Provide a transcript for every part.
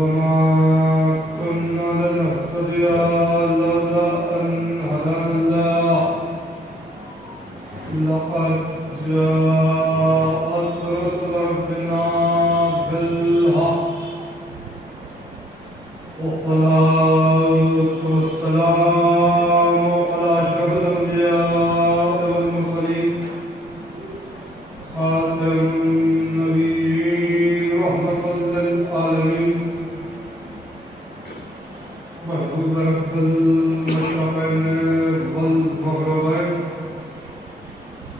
وما كنا لنهتدي لولا أن هدانا الله لقد جاءت رسل ربنا بالحق والصلاة والسلام على أشرف الأنبياء والمرسلين خاتم النبيين رحمة للعالمين محبوب رب المشرقين والمغربين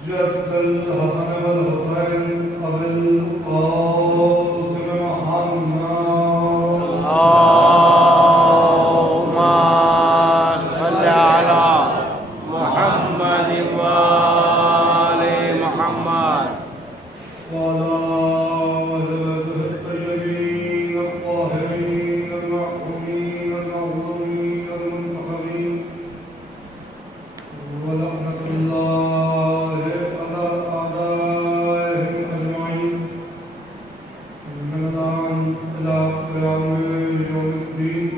جد الحسن والحسين أبي القاسم محمد اللهم صل على محمد وآل محمد وعلى آله الطيبين الطاهرين المعصومين المظلومين المنتخبين ولعنة الله على أعدائهم أجمعين من الآن إلى قيام يوم الدين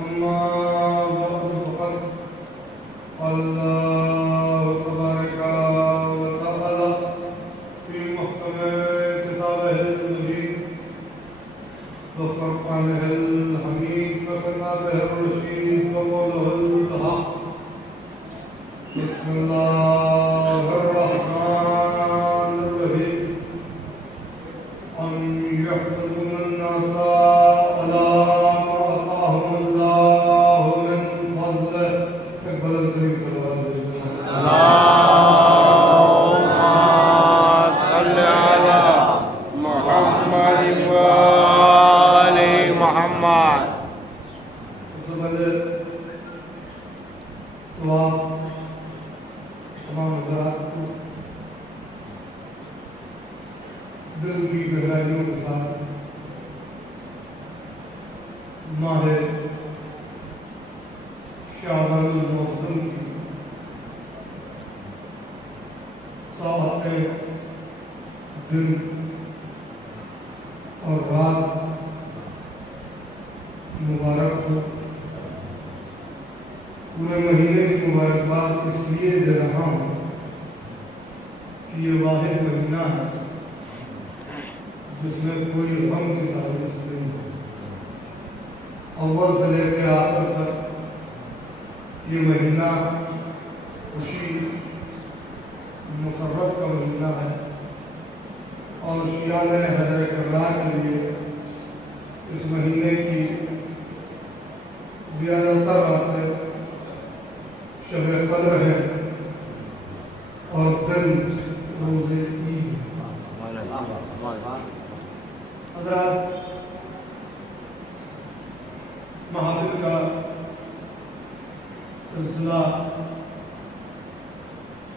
أما بعد فقد قال الله تبارك وتعالى في محكم كتابه المجيد وفرقانه الحميد وكتابه الرشيد وقوله الحق بسم الله الرحمن الرحيم أم يحسدون الناس على ما آتاهم الله من فضله اقبل الكريم صلى الله عليه وسلم اللهم صل على محمد وآل محمد تمام حضرات کو دل کی گہرائیوں کے ساتھ ماہ شعبان المعظم کی ساعتیں دن اور رات مبارک ہو پورے مہینے کی مبارکباد اس لیے دے رہا ہوں کہ یہ واحد مہینہ ہے جس میں کوئی غم کی تاریخ نہیں ہے. اول سے لے کے آخر تک یہ مہینہ خوشی مسرت کا مہینہ ہے اور شیعہ حیدر کرار کے لیے اس مہینے کی زیادہ تر راتیں شب قدر ہے اور دن روز عید. حضرات محافل کا سلسلہ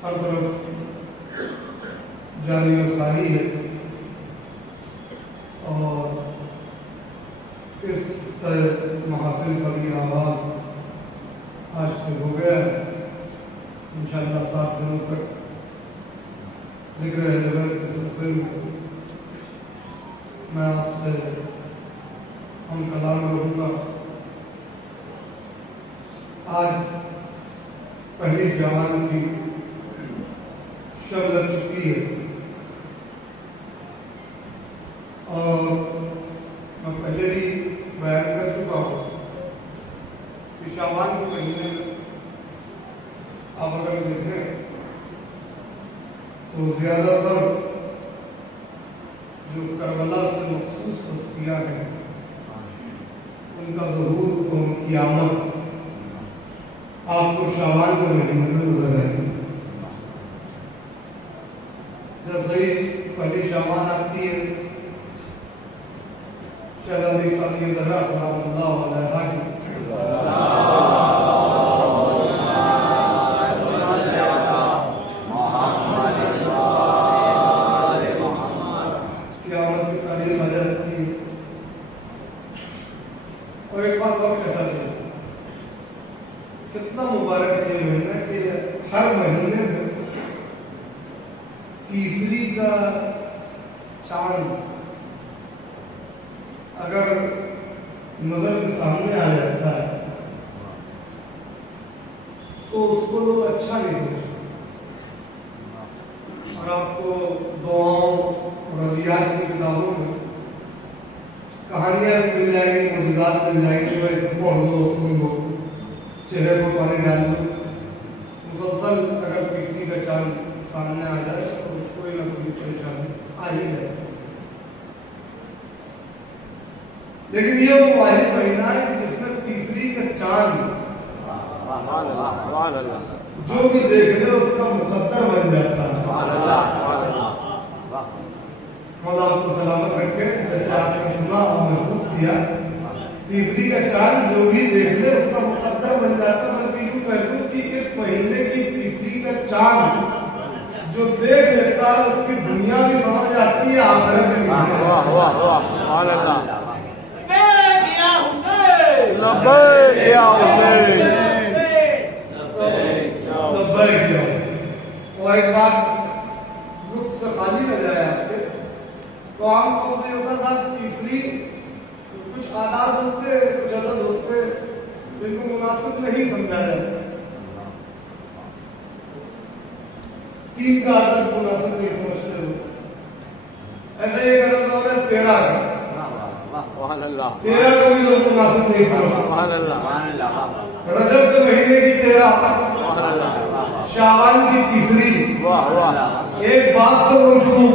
ہر طرف جاری و ساری ہے اور اس محافل کا بھی آغاز آج سے ہو گیا ہے. انشاءاللہ 7 دنوں تک ذکر جبر کے سلسلے میں میں آپ سے ہم کلام رہوں گا. آج پہلی شعبان کی شب لگ چکی ہے اور میں پہلے بھی بیان کر چکا ہوں کہ شعبان کے مہینے میں آپ اگر دیکھیں تو زیادہ تر جو کربلا سے مخصوص ہستیاں ہیں ان کا ظہور اور ان کی آمد آپ کو شعبان کے مہینے میں نظر آئے گی. جیسے ہی پہلی شعبان آتی ہے شہزادی ثانیہ زہرا سلام اللہ علیہا کی قیامت کی تاریخ نظر آتی ہے. اور ایک بات اور کہتا چاہیے کتنا مبارک ہے یہ مہینہ کہ ہر مہینے میں تیسری کا چاند اگر نظر کے سامنے آ جاتا ہے تو اس کو لوگ اچھا نہیں سمجھتے، اور آپ کو دعاؤں اور ادعیات کی کتابوں میں کہانیاں مل جائیں گی، معجزات مل جائیں گی، ویسے پڑھ لو، سن لو، چہرے پر پانی ڈال لو، مسلسل اگر تیسری کا چاند سامنے آ جائے تو کوئی نہ کوئی پریشانی آ ہی جائے۔ لیکن یہ وہ واحد مہینہ ہے کہ جس میں تیسری کا چاند جو بھی دیکھ لے اس کا مقدر بن جاتا ہے۔ خدا آپ کو سلامت رکھے۔ جیسے آپ نے سنا اور محسوس کیا، تیسری کا چاند جو بھی دیکھ لے اس کا مقدر بن جاتا ہے۔ بلکہ یوں کہوں کہ اس مہینے کی تیسری کا چاند جو دیکھ لیتا ہے اس کی دنیا بھی سمجھ جاتی ہے، آخرت بھی۔ لبیک یا حسین، اور ایک بات لطف سے خالی نہ جائے آپ کے، تو عام طور سے ہوتا تھا تیسری کچھ عادات ہوتے، کچھ عدد ہوتے جن کو مناسب نہیں سمجھا جاتا، 3 کا عدد مناسب نہیں سمجھتے لوگ۔ ایسے ایک عدد اور ہے 13 کا، 13 کو بھی لوگ مناسب نہیں سمجھتے۔ رجب کے مہینے کی 13، شعبان کی تیسری، ایک بات سے منسوخ،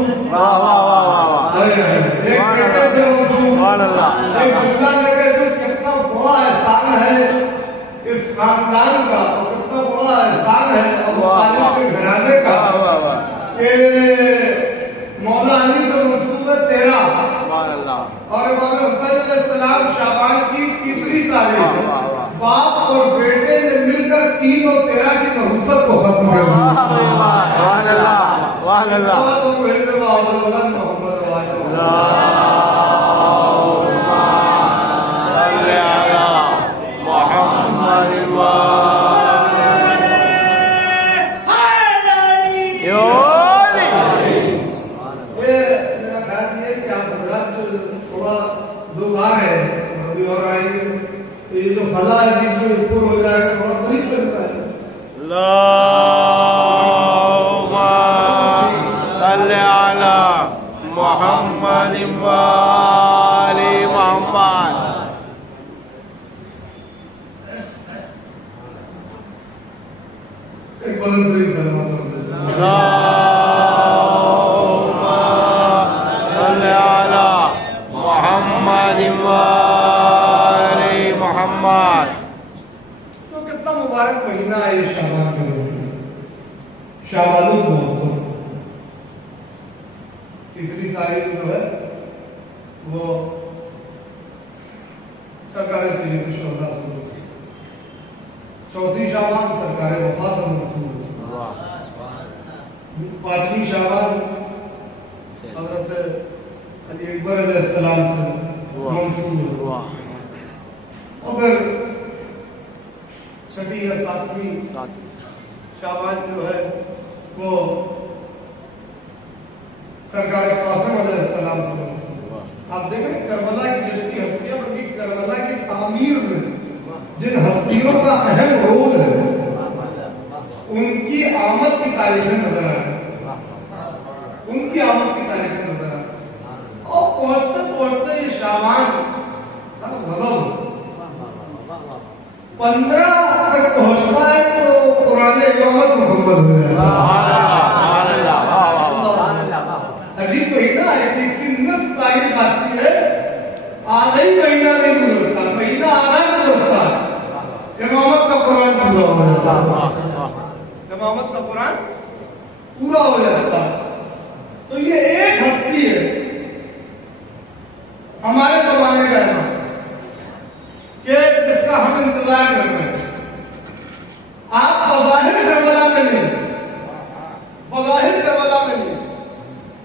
ایک بیٹے سے منسوخ، ایک جملہ لے کے جو کتنا بڑا احسان ہے اس خاندان کا، کتنا بڑا احسان ہے ابو طالب کے گھرانے کا کہ مولا علی سے منسوخ ہے 13، اور امام حسین علیہ السلام شعبان کی تیسری تاریخ، باپ اور بیٹے نے مل کر 3 اور 13 کی نحوست کو ختم کر یہ جو بھلا ہے بیچ میں اوپر ہو جائے گا بہت قریب کرتا ہے۔ اللہم صل علی محمد و آل محمد۔ ایک بلند ترین سلامت اللہم صل علی محمد و محمد۔ تو کتنا مبارک مہینہ ہے یہ شعبان کا مہینہ، شعبان الموسم۔ تیسری تاریخ جو ہے وہ سرکار سید الشہداء، چوتھی شعبان سرکار وفا سے منسوب، 5ویں شعبان حضرت علی اکبر علیہ السلام سے منسوب، اور پھر 6 یا 7ویں شعبان جو ہے وہ سرکار قاسم علیہ السلام سے منسوب۔ آپ دیکھیں کربلا کی جتنی ہستیاں، بلکہ کربلا کی تعمیر میں جن ہستیوں کا اہم رول ہے ان کی آمد کی تاریخیں نظر آئیں، ان کی آمد کی تاریخیں نظر آئیں، اور پہنچتے پہنچتے یہ شعبان غضب 15 تک پہنچتا ہے تو قرآن امامت محمد ہو جائے گا۔ عجیب مہینہ ہے کہ اس کی نصف تاریخ آتی ہے، آدھا ہی مہینہ نہیں گزرتا، مہینہ آدھا گزرتا ہے، امامت کا قرآن پورا ہو جاتا ہے، امامت کا قرآن پورا ہو جاتا ہے۔ تو یہ ایک ہستی ہے ہمارے زمانے کا امام کہ جس کا ہم انتظار کر رہے ہیں۔ آپ بظاہر کربلا میں نہیں، بظاہر کربلا میں نہیں،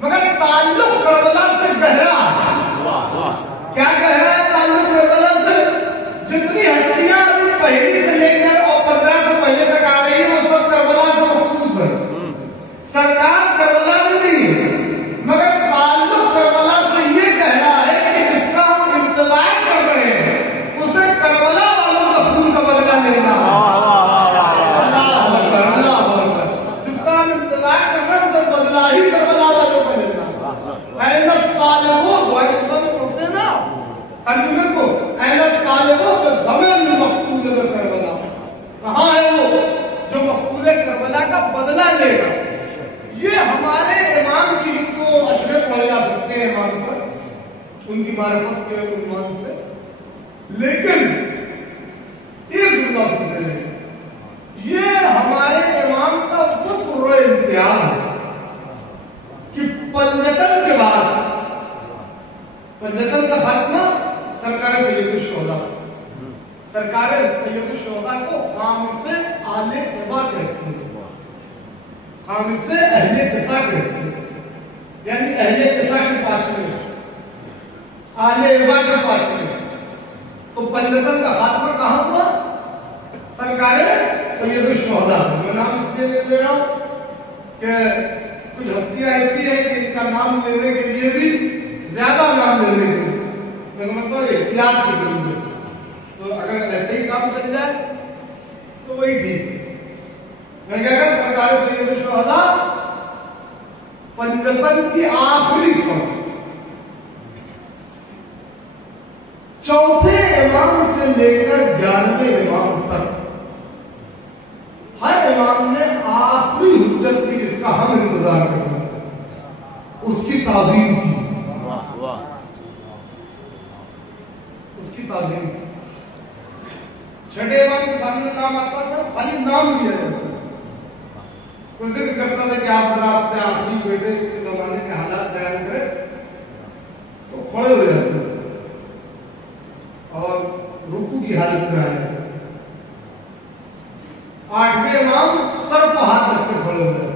مگر تعلق کربلا سے گہرا ہے۔ کیا گہرا ہے تعلق کربلا سے؟ جتنی ہستیاں پہلی سے لے کر اور 15 سے پہلے تک آ رہی ہیں وہ سب کربلا سے مخصوص ہے۔ سرکار کربلا میں نہیں ہے، مگر تعلق کربلا سے یہ گہرا ہے کہ جس کا ہم انتظار کر رہے ہیں ترجمے کو اہل طالبوں کو دمن مقتول کربلا، کہاں ہے وہ جو مقتول کربلا کا بدلہ لے گا؟ یہ ہمارے امام کی تو اشرے پڑھے جا سکتے ہیں امام پر ان کی معرفت کے عنوان سے، لیکن ایک جملہ سنتے ہیں، یہ ہمارے امام کا خود امتحان ہے کہ پنجتن کے بعد، پنجتن کا خاتمہ سرکار سید الشہداء، سرکار سید الشہداء کو خامس آل ابا کہتے ہیں، خامس اہل قصہ کہتے ہیں، یعنی اہل قصہ کے پاچھے آل ابا کے پاچھے۔ تو پنجتن کا خاتمہ کہاں ہوا؟ سرکار سید الشہداء۔ میں نام اس لیے لے رہا ہوں کہ کچھ ہستیاں ایسی ہیں کہ ان کا نام لینے کے لیے بھی زیادہ نام لینے کے لیے میں سمجھتا ہوں احتیاط کی ضرورت ہے، تو اگر ایسے ہی کام چل جائے تو وہی ٹھیک ہے۔ میں کہہ رہا سرکار سید الشہداء پنجتن کی آخری قوم، چوتھے امام سے لے کر 11ویں امام تک ہر امام نے آخری حجت کی جس کا ہم انتظار کرنا اس کی تعظیم کی، اس کی تعظیم کی۔ چھٹے امام کے سامنے نام آتا تھا، خالی نام لیا جاتا تھا، کوئی ذکر کرتا تھا کہ آپ ذرا اپنے آخری بیٹے کے زمانے کے حالات بیان کریں تو کھڑے ہو جاتے تھے اور رکوع کی حالت میں آئے۔ 8ویں امام سر پر ہاتھ رکھ کے کھڑے ہو جاتے،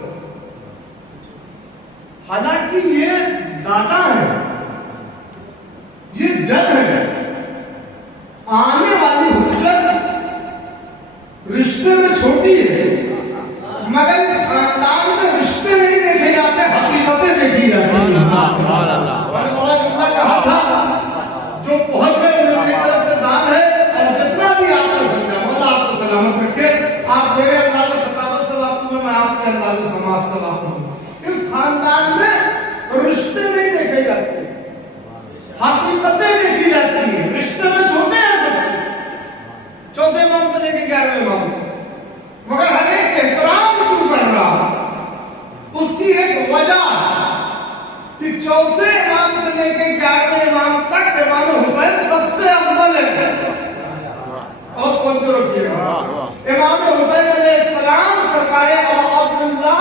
حالانکہ یہ دادا ہے، یہ جج ہے، آنے والی حجت رشتے میں چھوٹی ہے، مگر اس خاندان میں رشتے نہیں دیکھے جاتے، حقیقتیں دیکھی جاتی ہیں۔ بڑا جملہ کہا تھا، جو پہنچ گئے میری طرف سے دان ہے، اور جتنا بھی آپ نے سمجھا مولا آپ کو سلامت رکھے، آپ میرے انداز خطابت سے واقف ہیں، میں آپ کے انداز سماج سے واقف ہوں۔ اس خاندان میں رشتے نہیں دیکھے جاتے، حقیقتیں دیکھی جاتی ہیں، رشتے میں چھوٹے ہیں سب سے، چوتھے امام سے لے کے 11ویں امام تک، مگر ہر ایک احترام کیوں کر رہا؟ اس کی ایک وجہ کہ چوتھے امام سے لے کے 11ویں امام تک امام حسین سب سے افضل ہے۔ اور توجہ رکھیے گا، امام حسین علیہ السلام سرکار ابو عبداللہ،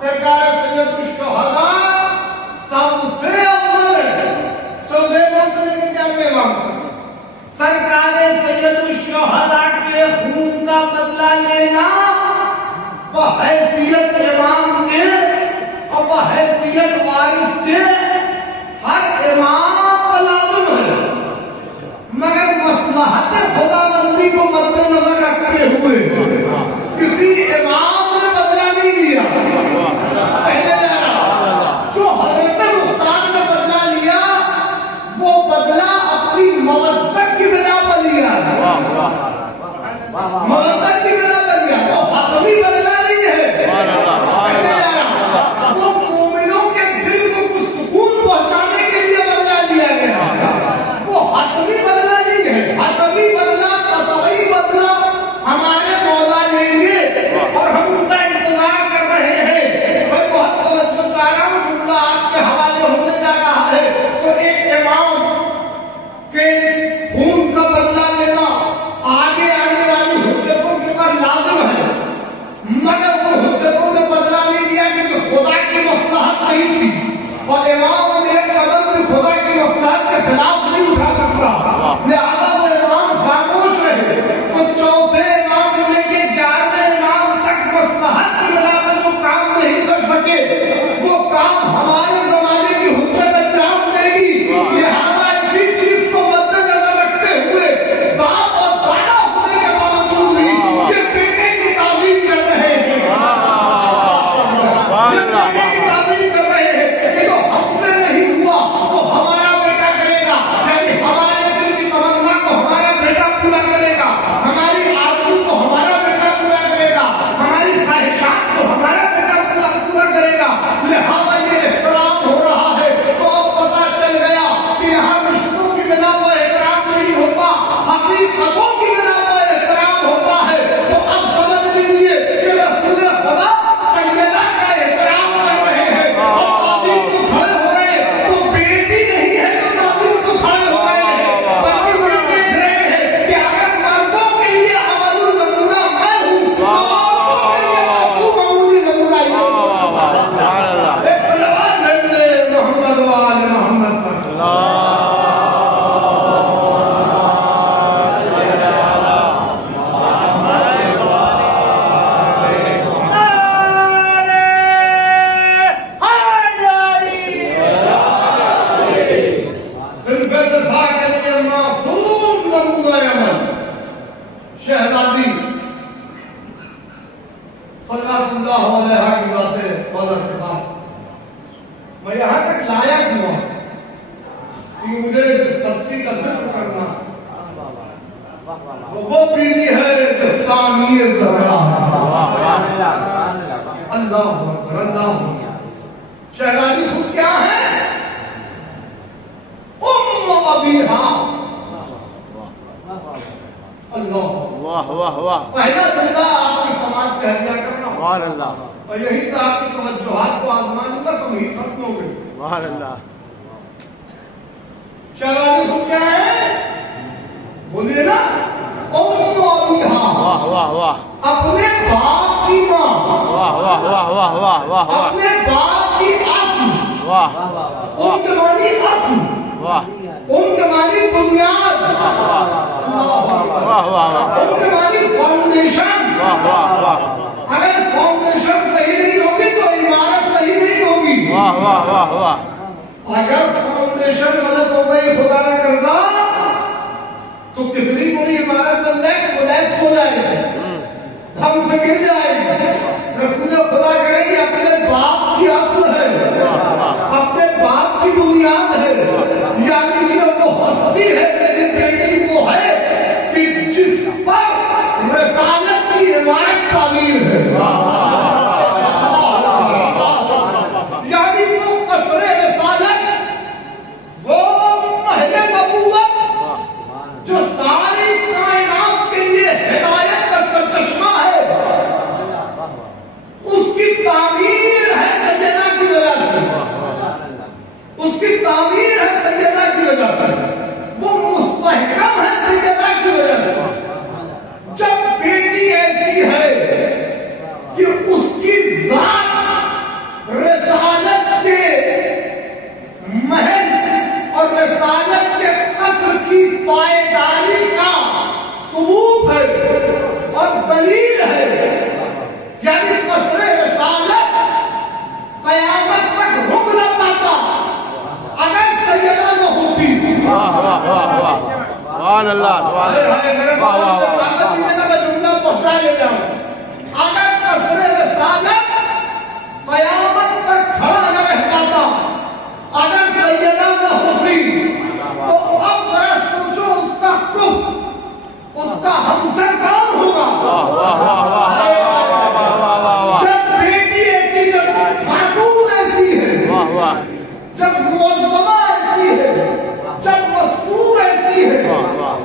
سرکار سید الشہداء سب سے افضل ہے، چوتھے امام سے لے کے 11ویں امام تک۔ سرکار سید الشہداء کے خون کا بدلہ لینا بحیثیت امام کے اور بحیثیت وارث کے ہر امام پر لازم ہے، مگر مصلحت خداوندی کو مد نظر رکھتے ہوئے کسی امام نے بدلہ نہیں لیا۔ جو حضرت مختار نے بدلہ لیا وہ بدلہ اپنی مودت کی بنا پر لیا، مودت کی بنا پر لیا، وہ حتمی بدلہ نہیں ہے، وہ مومنوں کے دل کو کچھ سکون پہنچانے کے لیے بدلہ لیا گیا، وہ حتمی بدلہ نہیں ہے۔ حتمی بدلہ قطعی بدلہ ہمارے مولا لیں گے اور ہم ان کا انتظار کر رہے ہیں۔ میں بہت توجہ چاہ رہا ہوں، جملہ آپ کے حوالے ہونے جا رہا ہے، تو ایک امام کے خون کا بدلہ لینا آگے آنے والی حجتوں کے ساتھ لازم ہے، مگر وہ حجتوں نے بدلہ نہیں لیا کیونکہ خدا کی مصلحت نہیں تھی، اور امام نے ایک قدم بھی خدا کی مصلحت کے خلاف نہیں اٹھا سکتا، لہذا وہ امام خاموش رہے۔ تو چوتھے امام سے لے کے 11ویں امام تک مصلحت کی بنا پر جو کام نہیں کر سکے وہ کام ہمارے زمانے کی حجت انجام دے گی، لہذا اسی چیز کو مد نظر رکھتے ہوئے باپ اور دادا ہونے کے باوجود بھی یہ بیٹے کی تعظیم کر رہے ہیں، یہ بیٹے کی تعظیم کر رہے ہیں کہ جو ہم سے نہیں ہوا وہ ہمارا بیٹا کرے گا، لیے معصوم نمونہ عمل شہزادی صلوات اللہ علیہ کی ذات والا خطاب. میں یہاں تک لایا ہوا کہ مجھے جس ہستی کا ذکر کرنا وہ بیوی ہے جو ثانی زہرا ہے. اللہ اکبر اللہ اکبر. شہزادی خود کیا ہے؟ ابیہا. اللہ واہ واہ واہ. پہلا جملہ آپ کی سماعت کہہ دیا کرنا سبحان اللہ. اور یہی سے آپ کی توجہات کو آزمائوں گا تو وہی ختم ہو گئی. سبحان اللہ. شہزادی خود کیا ہے؟ بولیے نا. ابیہا. واہ واہ واہ. اپنے باپ کی ماں. واہ واہ واہ واہ واہ واہ واہ. اپنے باپ کی اصل. واہ ان کے معنی اصل. واہ ان کے معنی بنیاد. واہ واہ. ان کے معنی فاؤنڈیشن. واہ واہ واہ. اگر فاؤنڈیشن صحیح نہیں ہوگی تو عمارت صحیح نہیں ہوگی. واہ واہ واہ واہ. اگر فاؤنڈیشن غلط ہو گئی خدا نہ کرنا تو کتنی بڑی عمارت بن جائے کولیپس ہو جائے گی, ہم سے گر جائے گی. رسول خدا کرے گی اپنے باپ کی اصل ہے, اپنے باپ کی بنیاد ہے. یعنی یہ وہ ہستی ہے میری بیٹی وہ ہے کہ جس پر رسالت کی عمارت تعمیر ہے. یعنی وہ قصر رسالت, وہ محل نبوت جو ساری کائنات کے لیے ہدایت کا سرچشمہ ہے, اس کی تعمیر ہے سیدنا کی وجہ سے. اس کی تعمیر ہے سیدنا کی وجہ سے. وہ مستحکم ہے سیدنا کی وجہ سے. جب بیٹی ایسی ہے کہ اس کی ذات رسالت کے محل اور رسالت کے قصر کی پائیداری کا ثبوت ہے اور دلیل ہے. یعنی قصر رسالت قیامت تک رک نہ پاتا اگر سیدہ نہ ہوتی. واہ واہ واہ واہ. سبحان اللہ. میرے طاقت میں جملہ پہنچا لے جاؤں. اگر قصر رسالت قیامت تک کھڑا نہ رہ پاتا اگر سیدہ نہ ہوتی تو اب ذرا سوچو اس کا کفر, اس کا ہمسر کون ہوگا؟ جب بیٹی ایسی, جب خاتون ایسی ہے, جب معظمہ ایسی ہے, جب مستور ایسی ہے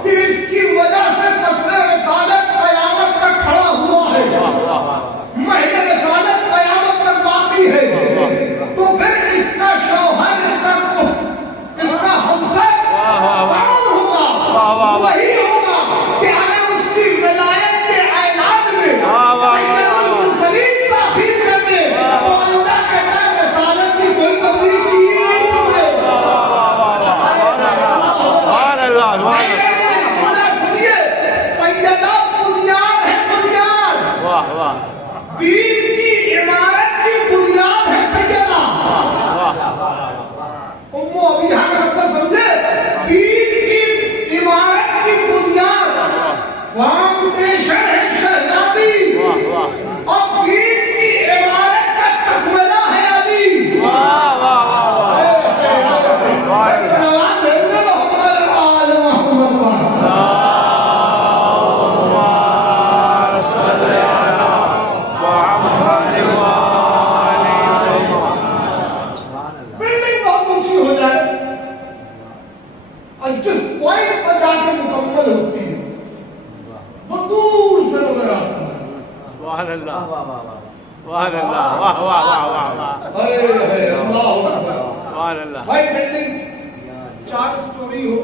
کہ اس کی وجہ سے قصر رسالت قیامت تک کھڑا ہوا ہے, محل رسالت قیامت تک باقی ہے, تو پھر اس کا شوہر, اس کا کفر, اس کا ہمسر کون ہوگا؟ وہی ہوگا کہ اگر اس کی ولایت کے اعلان میں سید المرسلین تاخیر کر دے تو اللہ کہتا ہے رسالت کی کوئی تبلیغ کی نہیں. سیدہ بنیاد ہے, بنیاد. دین کی عمارت کی بنیاد ہے سیدہ. امو ابیہا کا مطلب سمجھے, دین کی عمارت کی بنیاد فاؤنڈیشن ہے شہزادی, اور دین کی عمارت کا تکملہ ہے علی. سلام بھیجنے محمد آل محمد. بلڈنگ بہت اونچی ہو جائے اور جس پوائنٹ پر جا کے مکمل ہوتی ہے وہ دور سے نظر آتا ہے. سبحان اللہ. سبحان اللہ. واہ واہ واہ واہ واہ. اللہ اکبر. سبحان اللہ. بھائی بلڈنگ 4 اسٹوری ہو,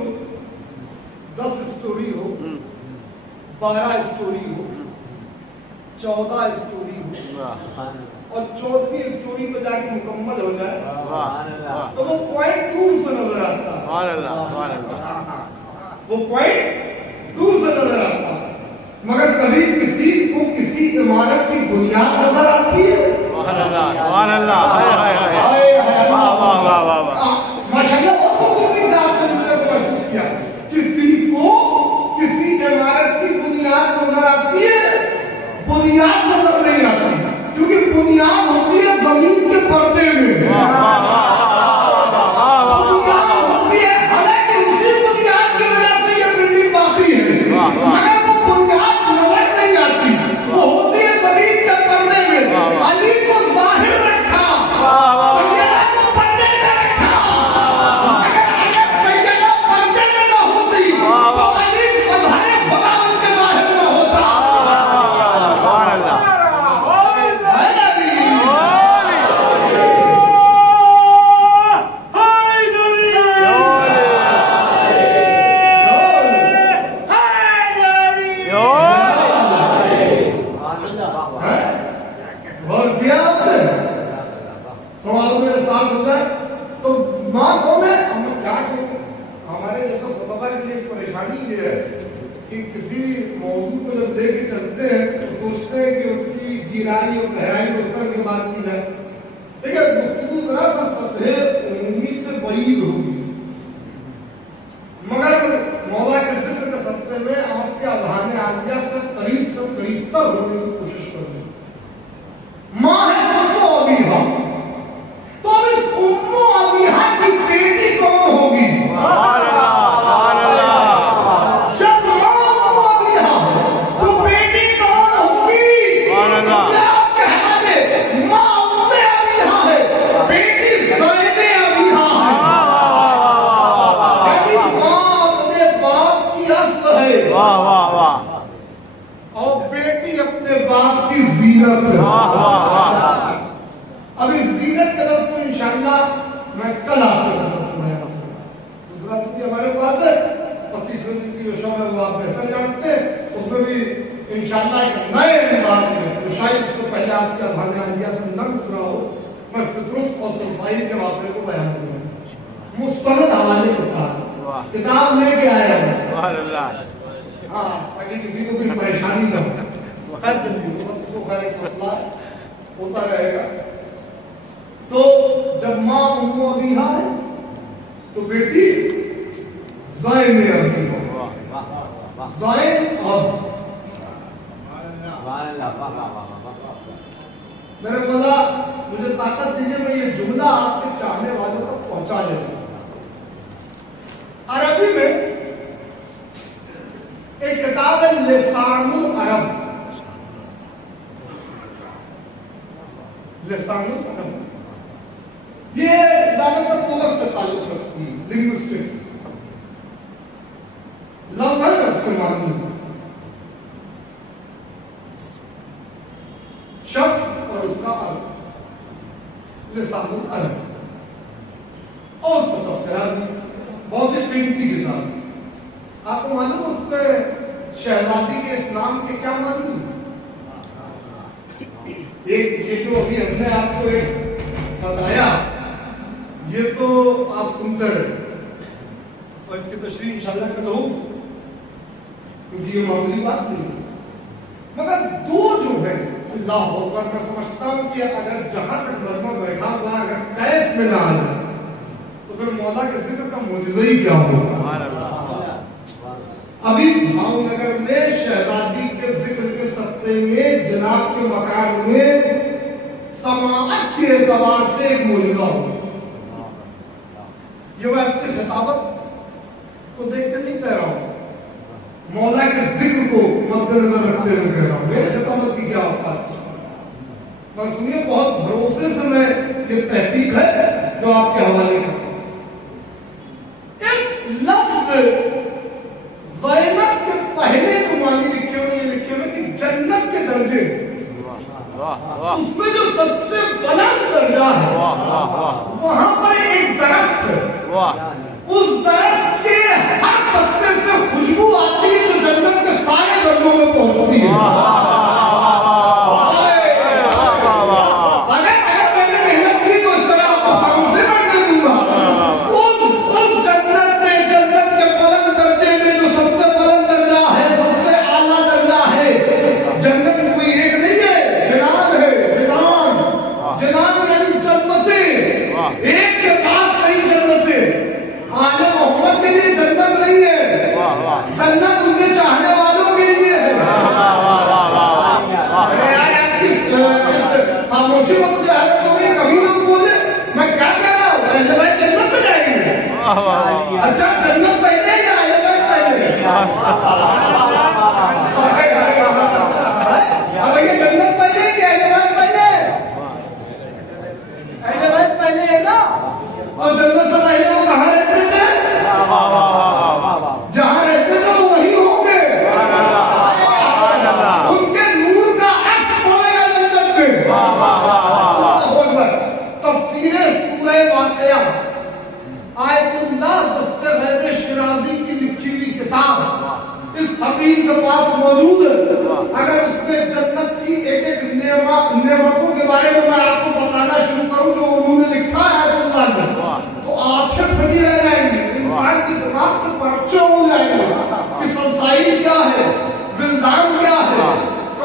10 اسٹوری ہو, 12 اسٹوری ہو, 14 اسٹوری ہو, اور 14ویں اسٹوری پہ جا کے مکمل ہو جائے تو وہ پوائنٹ دور سے نظر آتا ہے. سبحان اللہ. سبحان اللہ. وہ پوائنٹ دور سے نظر آتا ہے, مگر کبھی کسی کو کسی عمارت کی بنیاد نظر آتی ہے. سبحان اللہ. سبحان اللہ. ماشاء اللہ بہت خوبصورتی سے آپ نے جملے کو محسوس کیا. کے لیے ایک پریشانی یہ ہے کہ کسی موضوع کو جب لے کے چلتے ہیں تو سوچتے ہیں کہ اس کی گہرائی اور گہرائی کو اتر کے بات کی جائے. دیکھیں گفتگو ذرا سا سطح عمومی سے بعید ہوگی، مگر مولا کے ذکر کے سطح میں آپ کے اذہان عالیہ سے قریب تر ہونے کی کوشش کریں. ماں ہے تو ابیہا، تو اب اس امو ابیہا کی بیٹی کون ہوگی؟ جب ماں امو ابیہا تو بیٹی کون ہوگی؟ آپ کے حوالے ماں ام ابیہا ہے، بیٹی زید ابیہا ہے. یعنی ماں اپنے باپ کی اصل ہے اور بیٹی اپنے باپ کی زینت ہے. ابھی زینت کے لفظ کو انشاءاللہ میں کل آپ کے ساتھ بیان کروں گا. دوسرا تو ہمارے پاس ہے 25 کی جو شو ہے وہ آپ بہتر جانتے ہیں، اس میں بھی انشاءاللہ ایک نئے انداز میں جو شاید اس سے پہلے آپ کے اذہان عالیہ سے نہ گزرا ہو، میں فطرس اور سلسائی کے واقعے کو بیان کروں گا مستند حوالے کے ساتھ. کتاب لے کے آیا ہوں ہاں تاکہ کسی کو کوئی پریشانی نہ ہو. خیر چلیے وہ سب تو خیر ایک مسئلہ ہوتا رہے گا. تو جب ماں ام ابیہا ہے تو بیٹی زین ابیہا. زین اب میرے مولا مجھے طاقت دیجیے میں یہ جملہ آپ کے چاہنے والوں تک پہنچا لے. عربی میں ایک کتاب ہے لسان العرب. لسان العرب یہ زیادہ تر لغت سے تعلق رکھتی ہے، لنگوسٹکس. لفظ ہے اس کے معنی شخص اور اس کا عرب. لسان العرب اور اس کا تفسیرات بھی بہت ہی قیمتی کتاب ہے. آپ کو معلوم اس پہ شہزادی کے اسلام کے کیا معنی ہیں؟ ایک یہ جو ابھی ہم نے آپ کو ایک بتایا یہ تو آپ سنتے رہے اور اس کی تشریح انشاءاللہ کل ہوگی کیونکہ یہ معمولی بات نہیں ہے. مگر دو جو ہے اللہ اکبر، میں سمجھتا ہوں کہ اگر جہاں تک مجمع بیٹھا ہوا اگر کیس میں نہ آ جائے تو پھر مولا کے ذکر کا معجزہ ہی کیا ہوگا. ابھی بھاؤ نگر میں شہزادی کے ذکر کے سطح میں جناب کے مکان میں سماعت کے اعتبار سے ایک معجزہ ہوگا. یہ میں اپنی خطابت کو دیکھ کے نہیں کہہ رہا ہوں، مولا کے ذکر کو مد نظر رکھتے ہوئے کہہ رہا ہوں. میرے خطابت کی کیا اوقات میں سنیے، بہت بھروسے سے میں یہ تحقیق ہے جو آپ کے حوالے کا. اس لفظ زینب کے پہلے جو معنی لکھے ہوئے یہ لکھے ہوئے کہ جنت کے درجے، اس میں جو سب سے بلند درجہ ہے وہاں پر ایک درخت ہے، اس درخت کے ہر پتے سے خوشبو آتی ہے جو جنت کے سارے درجوں میں پہنچتی ہے. اگر میں نے محنت کی تو اس طرح آپ کو کمپلیمنٹ دے دوں گا. اس جنت کے بلند درجے میں جو سب سے بلند درجہ ہے، سب سے اعلیٰ درجہ ہے، جنت کوئی ایک نہیں ہے، جنان ہے. جنان یعنی جنتیں، ایک کے بعد کئی جنتیں. آج محمد کے لیے جنت نہیں ہے، جنت ان کے چاہنے والوں کے لیے ہے. خاموشی کو مجھے حیرت ہو رہی ہے، کبھی لوگ بولے میں کیا کہہ رہا ہوں، اہل بیت جنت میں جائیں گے. اچھا جنت پہلے یا اہل بیت پہلے؟ اب یہ جنت پہلے کہ اہل بیت پہلے؟ اہل بیت پہلے ہے نا. اور جنت سے پہلے وہ کہاں رہتے تھے؟ جہاں رہتے تھے وہی ہوں گے. ان کے نور کا عکس پڑے گا جنت میں. تفسیر سورہ واقعہ آیت اللہ دست غیب شیرازی کی لکھی ہوئی کتاب اس حبیب کے پاس موجود ہے. اگر اس میں جنت کی ایک ایک نعمتوں کے بارے میں آپ کو بتانا شروع کروں جو انہوں نے لکھا ہے آیت اللہ نے تو آنکھیں پھٹی رہ جائیں گی، انسان کی دماغ سے پرچے ہو جائیں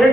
1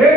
1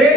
1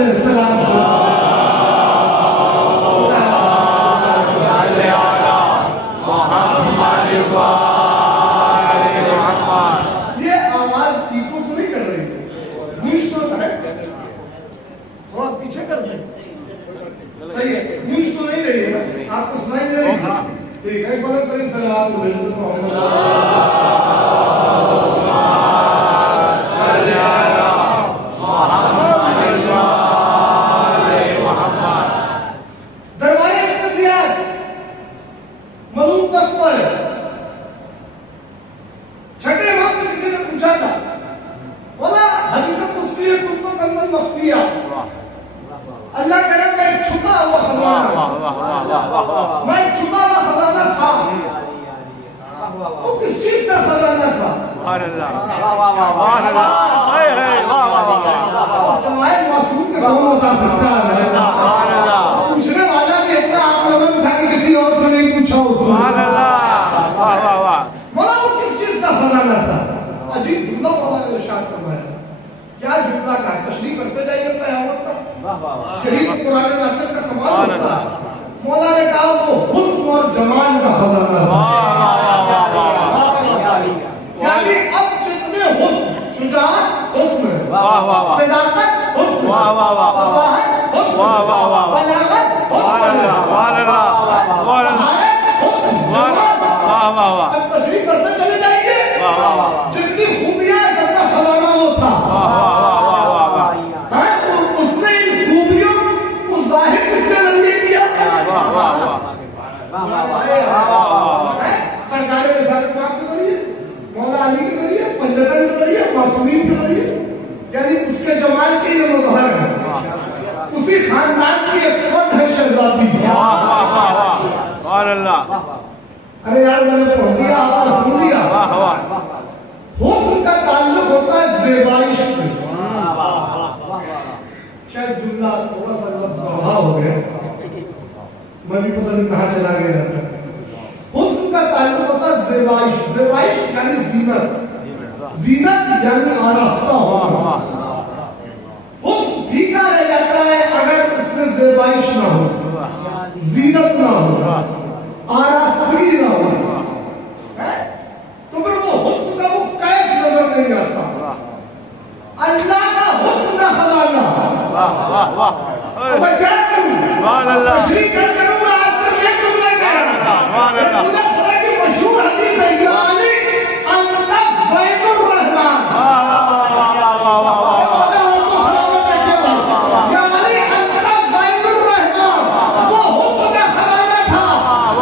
علیہ السلام یہ آواز ایکو تو نہیں کر رہی ہے، نیش تو ہے، تھوڑا پیچھے کر دیں، صحیح ہے، نیش تو نہیں رہی ہے، آپ کو سنائی دے رہی ہے، ٹھیک ہے، ایک بلند کریں صلوات دربارے اقتدیات ملوم تخت پر ہے، چھٹے وقت سے کسی نے پوچھا تھا بولا حدیث قدسی ہے تم تو کنزل مخفیہ، اللہ کہہ رہا میں چھپا ہوا خزانہ، میں چھپا ہوا خزانہ تھا، وہ کس چیز کا خزانہ تھا؟ سوائے معصوم کے کون بتا سکتا ہے؟ پوچھنے والا بھی اتنا آپ لوگوں نے اٹھا کے کسی اور سے نہیں پوچھا اس مولا وہ کس چیز کا خزانہ تھا؟ عجیب جملہ مولا نے ارشاد فرمایا، کیا جملہ کا تشریح کرتے جائیے قیامت کا، شریف قرآن ناطق کا کمال ہوتا ہے، مولا نے کہا وہ حسن اور جمال کا خزانہ تھا، یعنی اب جتنے حسن، شجاعت حسن ہے، صداقت حسن ہے، فصاحت حسن ہے، بلاغت حسن ہے، اب تشریح کرتے چلے جائیے، جتنی خوبیاں سب کا خزانہ وہ تھا، اس نے ان خوبیوں کو ظاہر کس کے ذریعے کیا؟ سرکار رسالت پاک کے ذریعے، مولا علی کے ذریعے، پنجتن کے ذریعے، معصومین کے ذریعے، یعنی اس کے جمال کے یہ مظہر ہے، اسی خاندان کی ایک فرد ہے شہزادی۔ ارے یار میں نے پڑھ دیا، آپ نے سن لیا، حسن کا تعلق ہوتا ہے زیبائش سے، شاید جملہ تھوڑا سا لفظ بڑھا ہو گیا، میں بھی پتہ نہیں کہاں چلا گیا رہتا ہے، حسن کا تعلق ہوتا ہے زیبائش، زیبائش یعنی زینت، زینت یعنی آراستہ ہونا، حسن پھیکا رہ جاتا ہے اگر اس میں زیبائش نہ ہو، زینت نہ ہو، آراستگی نہ ہو، تو پھر وہ حسن کا وہ کیف نظر نہیں آتا۔ اللہ کا حسن کا خزانہ، میں کیا کروں؟ تشریح کر کروں میں آپ سے یہ جملہ کہہ رہا ہوں، رسول خدا کی مشہور حدیث ہے، یا علی انت زین الرحمن، یا علی انت زین الرحمن، وہ حسن کا خزانہ تھا،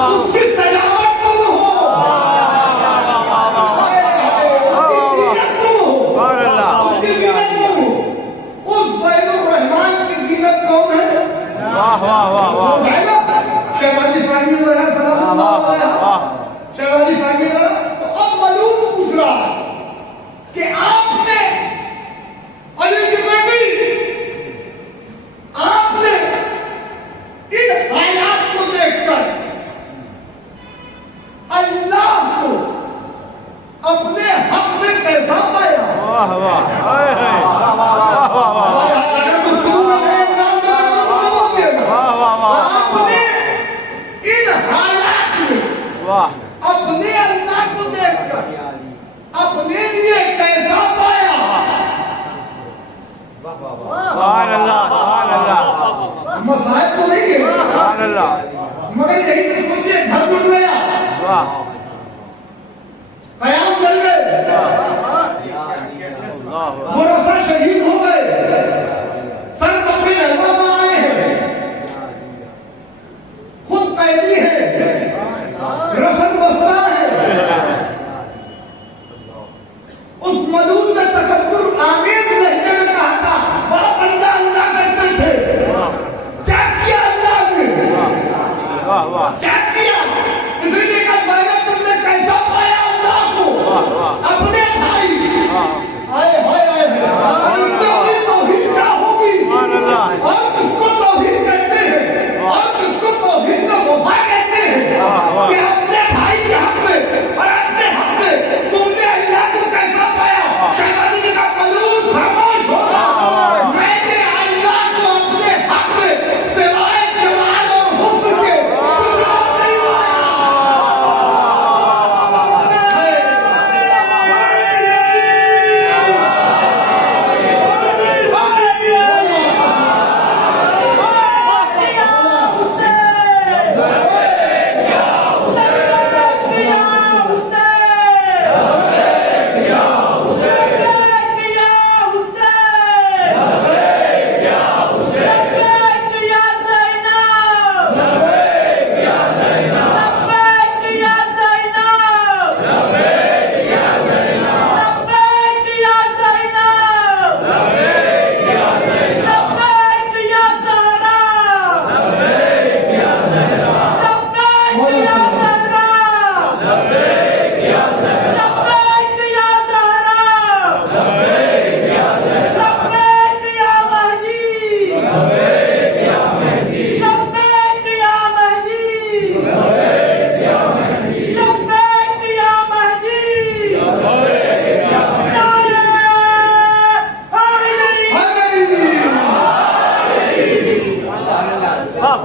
اس کی سجاوٹ تم ہو، اس کی زینت تم ہو، اس زین الرحمن کی زینت کون ہے؟ شہبازی فانی ذرا سلام اللہ علیہ، شہبازی فانی ذرا، تو اب معلوم پوچھ رہا ہے کہ آپ نے علی کی بیٹی، آپ نے ان حالات کو دیکھ کر اللہ کو اپنے حق میں کیسا پایا؟ اگر گفتگو میں گئے آپ نے ان حالات میں اپنے اللہ کو دیکھ کر اپنے لیے کیسا پایا؟ مسائل تو نہیں ہے مگر یہی تو سوچیے، گھر ٹوٹ گیا، قیام چل گئے، ورثہ شہید ہو گئے، سر بکری لہذا میں آئے ہیں، خود قیدی ہے، رسم بستہ ہے، اس ملعون نے تکبر آمیز لہجے میں کہا تھا، بڑا بندہ اللہ کرتے تھے، کیا کیا اللہ نے؟ کیا کیا؟ اسی لیے کہا زینب تم نے کیسا پایا اللہ کو؟ اپنے بھائی، آئے ہائے آئے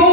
2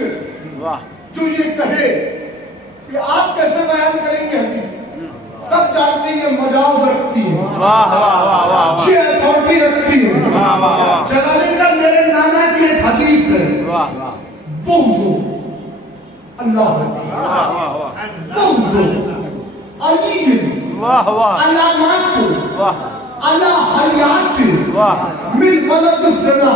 محسن جو یہ کہے کہ آپ کیسے بیان کریں گے حدیث، سب جانتے ہیں یہ مجاز رکھتی ہے، یہ اتھارٹی رکھتی ہے۔ جلالی کا میرے نانا کی ایک حدیث ہے، بغض اللہ بغض علی علامات علی حیات من ولد الزنا۔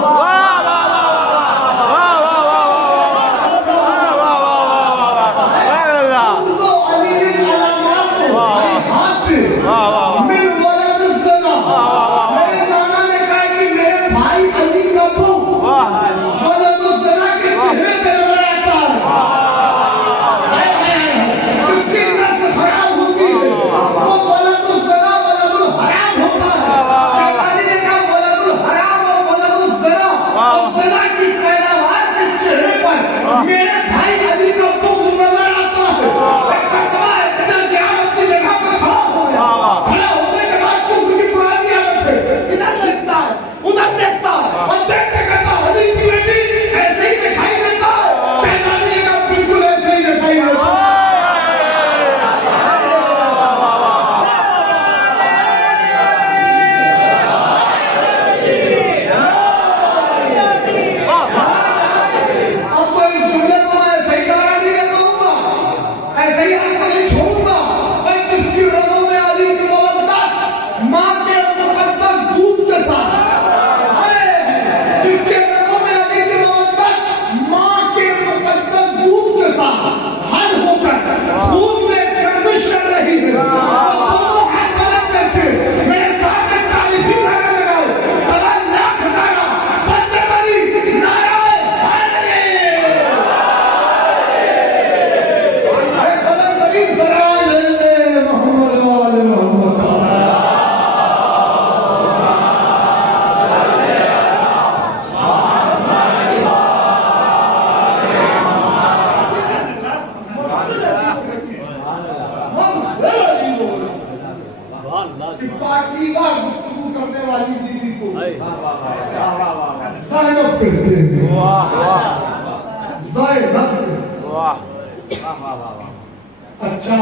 اچھا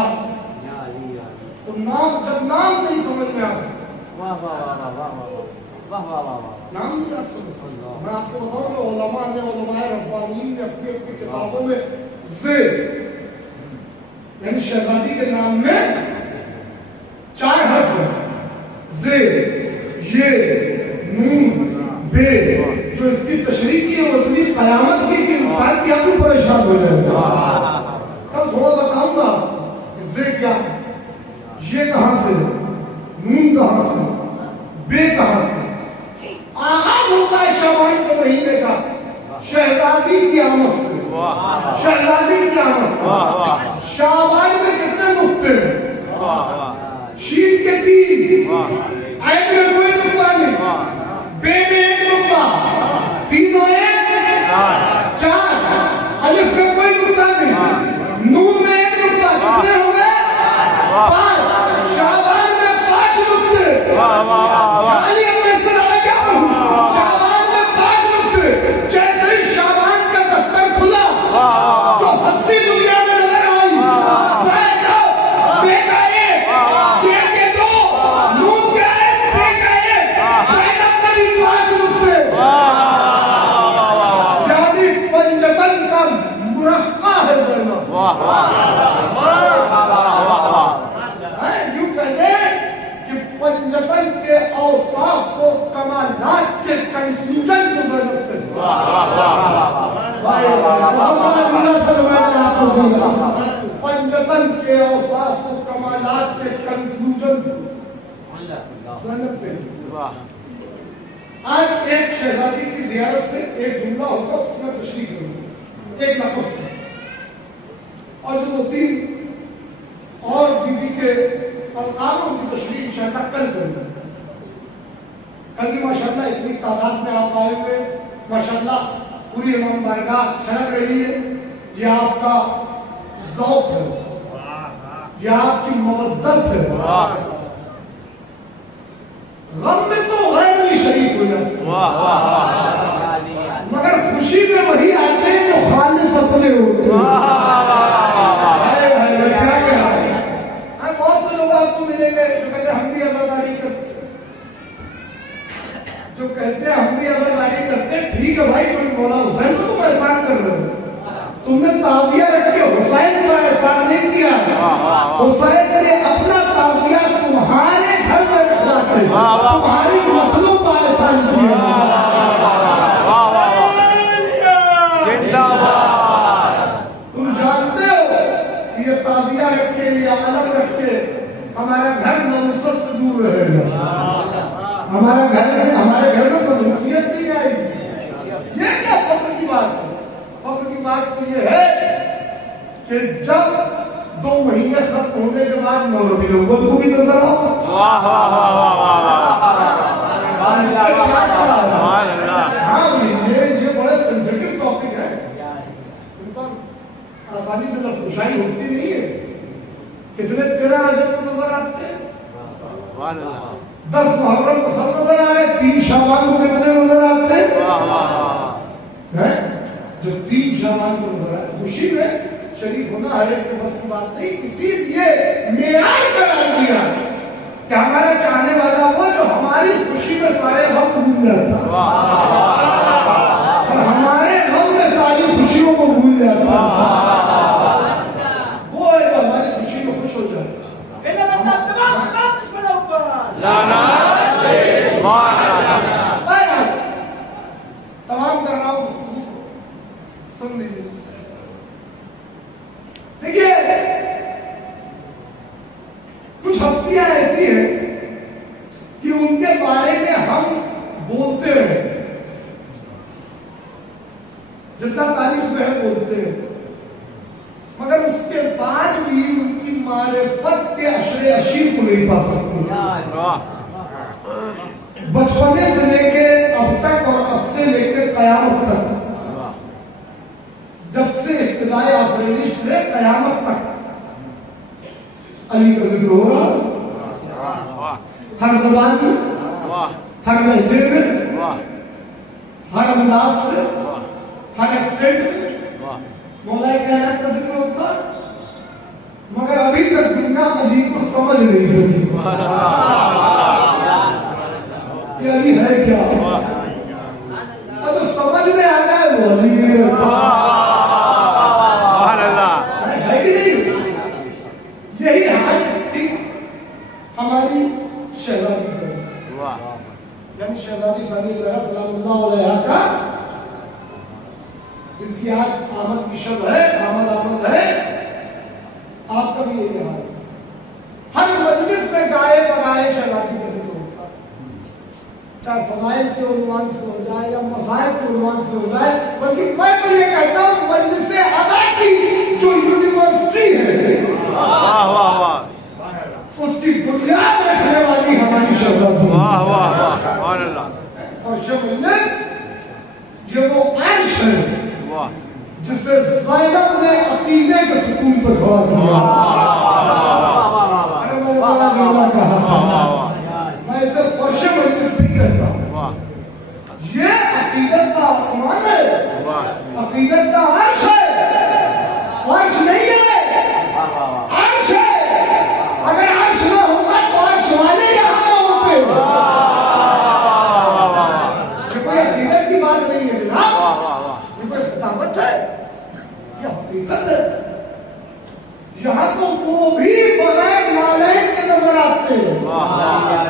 تو نام جب نام نہیں سمجھ میں آ سکتا، نام نہیں آپ سمجھ، میں آپ کو بتاؤں کہ علماء نے علماء ربانیین نے اپنی اپنی کتابوں میں یعنی شہزادی کے نام میں 4 حرف ہیں، ز یہ نون بے، جو اس کی تشریح کی ہے وہ اتنی قیامت کی کہ انسان کی عقل پریشان ہو جائے گا۔ کل تھوڑا بتاؤں گا ز کیا، یہ کہاں سے، نون کہاں سے، بے کہاں سے، آغاز ہوتا ہے شعبان کے مہینے کا شہزادی کی آمد سے، شہزادی کی آمد سے۔ شعبان میں کتنے نقطے ہیں؟ شین کے 3، عین میں کوئی نقطہ نہیں، بے میں 1 نقطہ، 3 اور 1 4، الف میں کوئی نقطہ نہیں، نون میں 1 نقطہ، کتنے ہو گئے 5۔ شعبان میں 5 نقطے، یعنی اپنے سے زیادہ کیا پڑھوں، شعبان میں 5 نقطے۔ جیسے ہی شعبان کا دفتر کھلا جو ہستی دنیا میں نظر آئی، زینب کے 2، نون کے 1، بے کا 1، زینب میں بھی 5 نقطے، یعنی پنجتن کا مرقع ہے زینب۔ یوں کہتے کہ پنجتن کے اوصاف و کمالات کے کنکلوژن کو زینب کرتے۔ پنجتن کے اوصاف و کمالات کے کنکلوژن زینب کرتے۔ آج ایک شہزادی کی زیارت سے ایک جملہ ہوتا، اس میں تشریح کروں، ایک لقب اور جو 2-3 اور بی بی کے القاب ان کی تشریح انشاءاللہ کل کروں۔ کل بھی ماشاءاللہ اتنی تعداد میں آپ آئے ہوئے، ماشاءاللہ پوری امام بارگاہ چھلک رہی ہے۔ یہ آپ کا ذوق ہے، یہ آپ کی مودت ہے۔ غم میں تو غیر بھی شریک ہو جاتے ہیں، مگر خوشی میں وہی آتے ہیں جو خالص جو کہتے ہیں ہم بھی عزاداری کرتے ہیں، ٹھیک ہے بھائی، کوئی مولا حسین کو تم احسان کر رہے ہو، تم نے تعزیہ رکھ کے حسین کا احسان نہیں کیا، حسین نے اپنا تعزیہ تمہارے گھر میں رکھا ہے، تمہاری نسلوں کا احسان کیا۔ تم جانتے ہو کہ یہ تعزیہ رکھ کے، یہ علم رکھ کے ہمارا گھر منصت سے دور رہے گا، ہمارے گھر میں کوئی نصیحت نہیں آئے گی۔ یہ کیا فخر کی بات ہے؟ فخر کی بات تو یہ ہے کہ جب 2 مہینے ختم ہونے کے بعد مولوی الاول کو بھی نظر آؤ۔ ہاں یہ بڑا سینسیٹیو ٹاپک ہے، ان پر آسانی سے جب پوشائی ہوتی نہیں ہے۔ کتنے 13 رجب کو نظر آتے ہیں، 10 محرم کو سب نظر آ رہے، 3 شعبان کو کتنے نظر آتے ہیں؟ جو 3 شعبان کو نظر آئے، خوشی میں شریک ہونا ہر ایک کے بس کی بات نہیں، اسی لیے معیار قرار دیا کہ ہمارا چاہنے والا وہ جو ہماری خوشی میں سارے غم بھول جاتا، اور ہمارے غم میں ساری خوشیوں کو بھول جاتا، وہ ہے جو ہماری خوشی میں خوش ہو جاتا۔ تمام کر رہا ہوں گفتگو کو سن لیجیے۔ دیکھیے کچھ ہستیاں ایسی ہیں کہ ان کے بارے میں ہم بولتے رہے، جتنا تعریف میں بولتے ہیں، مگر اس کے بعد بھی ان کی معرفت کے عشرے عشیر کو نہیں پا سکتے۔ بچپنے سے لے کے اب تک اور اب سے لے کے قیامت تک، جب سے ابتدائی آفرینش سے قیامت تک علی کا ذکر ہو رہا، ہر زبان میں، ہر لہجے میں، ہر انداز سے، ہر ایکسنٹ میں مولا کائنات کا ذکر ہوتا، مگر ابھی تک دنیا علی کو سمجھ نہیں سکی کہ علی ہے کیا، اور جو سمجھ میں آ جائے وہ علی ہے کہ نہیں؟ یہی حال تھی ہماری شہزادی کا، یعنی شہزادی ثانی زہرا سلام اللہ علیہا کا، جن کی آج آمد کی شب ہے، آمد ہے، آپ کا بھی یہی حال ہے۔ ہر مجلس میں گائے بگائے شہزادی کا ذکر ہوتا، چاہے فضائل کے عنوان سے ہو جائے یا مسائل کے عنوان سے ہو جائے، بلکہ میں تو یہ کہتا ہوں مجلس ادا کی جو یونیورسٹی ہے، اس کی بنیاد رکھنے والی ہماری شہزادی، اور شب مجلس یہ وہ عرش ہے جسے زینب نے عقیدے کے ستون پر کھڑا کیا۔ میں اسے فرش مجلس نہیں کہتا ہوں، یہ عقیدت کا آسمان ہے، عقیدت کا عرش ہے، فرش نہیں ہے، عرش ہے۔ اگر عرش نہ ہوتا تو عرش والے یہاں نہ ہوتے۔ یہ کوئی عقیدت کی بات نہیں ہے جناب، یہ کوئی خطابت ہے، یہ حقیقت ہے۔ یہاں تو وہ بھی بغیر نالین کے نظر آتے ہیں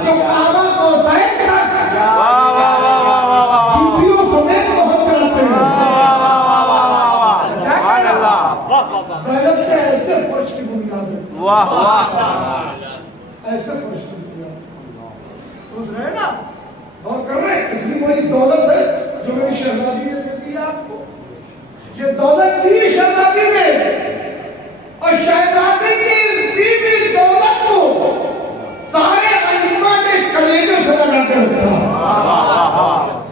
جو کعبہ قوسین تک جوتیوں سمیت پہنچ جاتے ہیں۔ کیا کہہ رہا؟ زینب سے ایسے فرش کی بنیاد ہے، ایسے فرش کی بنیاد۔ سوچ رہے ہیں نا، اور کر رہے ہیں، اتنی بڑی دولت ہے جو میری شہزادی نے دے دی آپ کو، یہ دولت دی شہزادی نے، اور شہزادی کی اس دی ہوئی دولت کو سارے ائمہ کے کلیجے سے لگا کے رکھا،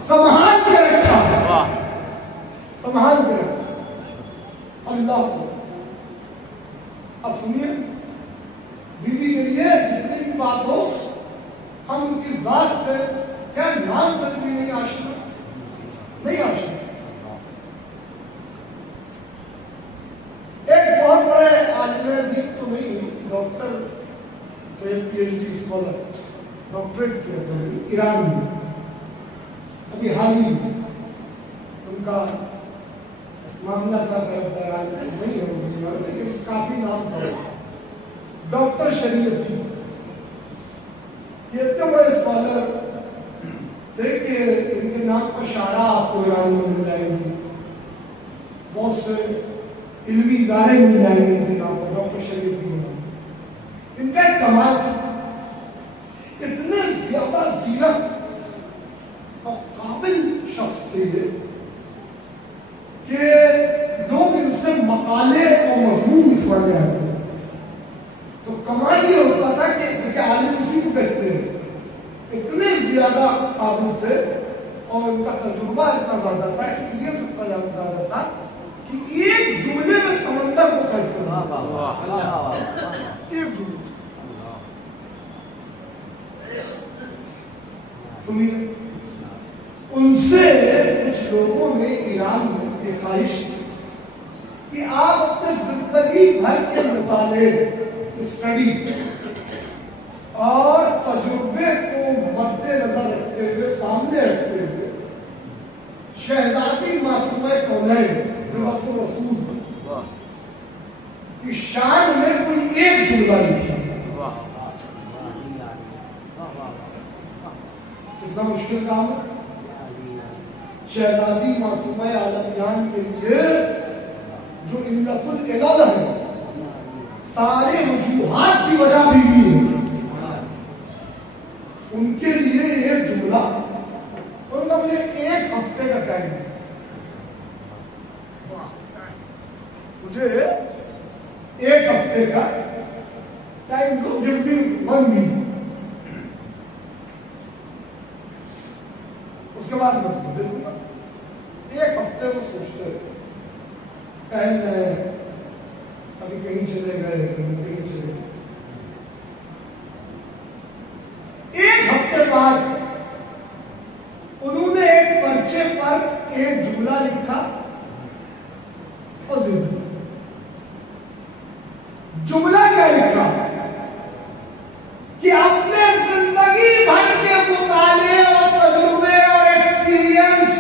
سنبھال کے رکھا، سنبھال کے رکھا اللہ کو۔ اب سنیے، بیوی کے لیے جتنی بھی بات ہو، ہم ان کی ذات سے کیا نام سے بھی نہیں آشنا، نہیں آشنا۔ ایک بہت بڑے عالم دین تو نہیں، doctor P H D scholar, doctorate کیا ایران میں، ابھی حال ہی ان کا معاملہ تھا نہیں ہو لیکن کافی نام تھا ڈاکٹر شریعت تھی. یہ اتنے بڑے اسکالر تھے کہ ان کے نام پر شاعرہ آپ کو ایران میں مل جائیں گی, بہت سے علمی ادارے مل جائیں گے ان کے نام پر. ڈاکٹر شریعت تھی ان کا ایک کمال تھا, اتنے زیادہ زیرک اور قابل شخص تھے کہ لوگ ان سے مقالے اور مضمون لکھوانے آتے ہیں. تو کمال یہ ہوتا تھا کہ عالم اسی کو کہتے ہیں, اتنے زیادہ قابل تھے اور ان کا تجربہ اتنا زیادہ تھا, ایکسپیرینس اتنا زیادہ تھا کہ ایک جملے میں سمندر کو کہتے ہیں. ایک جملے سنیے, ان سے کچھ لوگوں نے ایران میں یہ خواہش کی کہ آپ اپنے زندگی بھر کے مطالعے, اسٹڈی اور تجربے کو مد نظر رکھتے ہوئے, سامنے رکھتے ہوئے, شہزادی معصومہ کونین نبوت رسول کی شان میں کوئی ایک جملہ لکھا. کتنا مشکل کام ہے. شہزادی معصومہ عالمیان کے لیے جو علت العلل ہے, سارے وجوہات کی وجہ بھی ہے, ان کے لیے ایک جملہ, ان کا مجھے ایک ہفتے کا ٹائم, مجھے ایک ہفتے کا ٹائم دو, گیو می 1 week, اس کے بعد میں دے دوں گا. ایک ہفتے میں سوچتے ہیں ابھی کہیں چلے گئے, کہیں چلے گئے. ایک ہفتے بعد انہوں نے ایک پرچے پر ایک جملہ لکھا اور دے دیا. جملہ کیا لکھا کہ اپنے زندگی بھر کے مطالعے اور تجربے اور ایکسپیرینس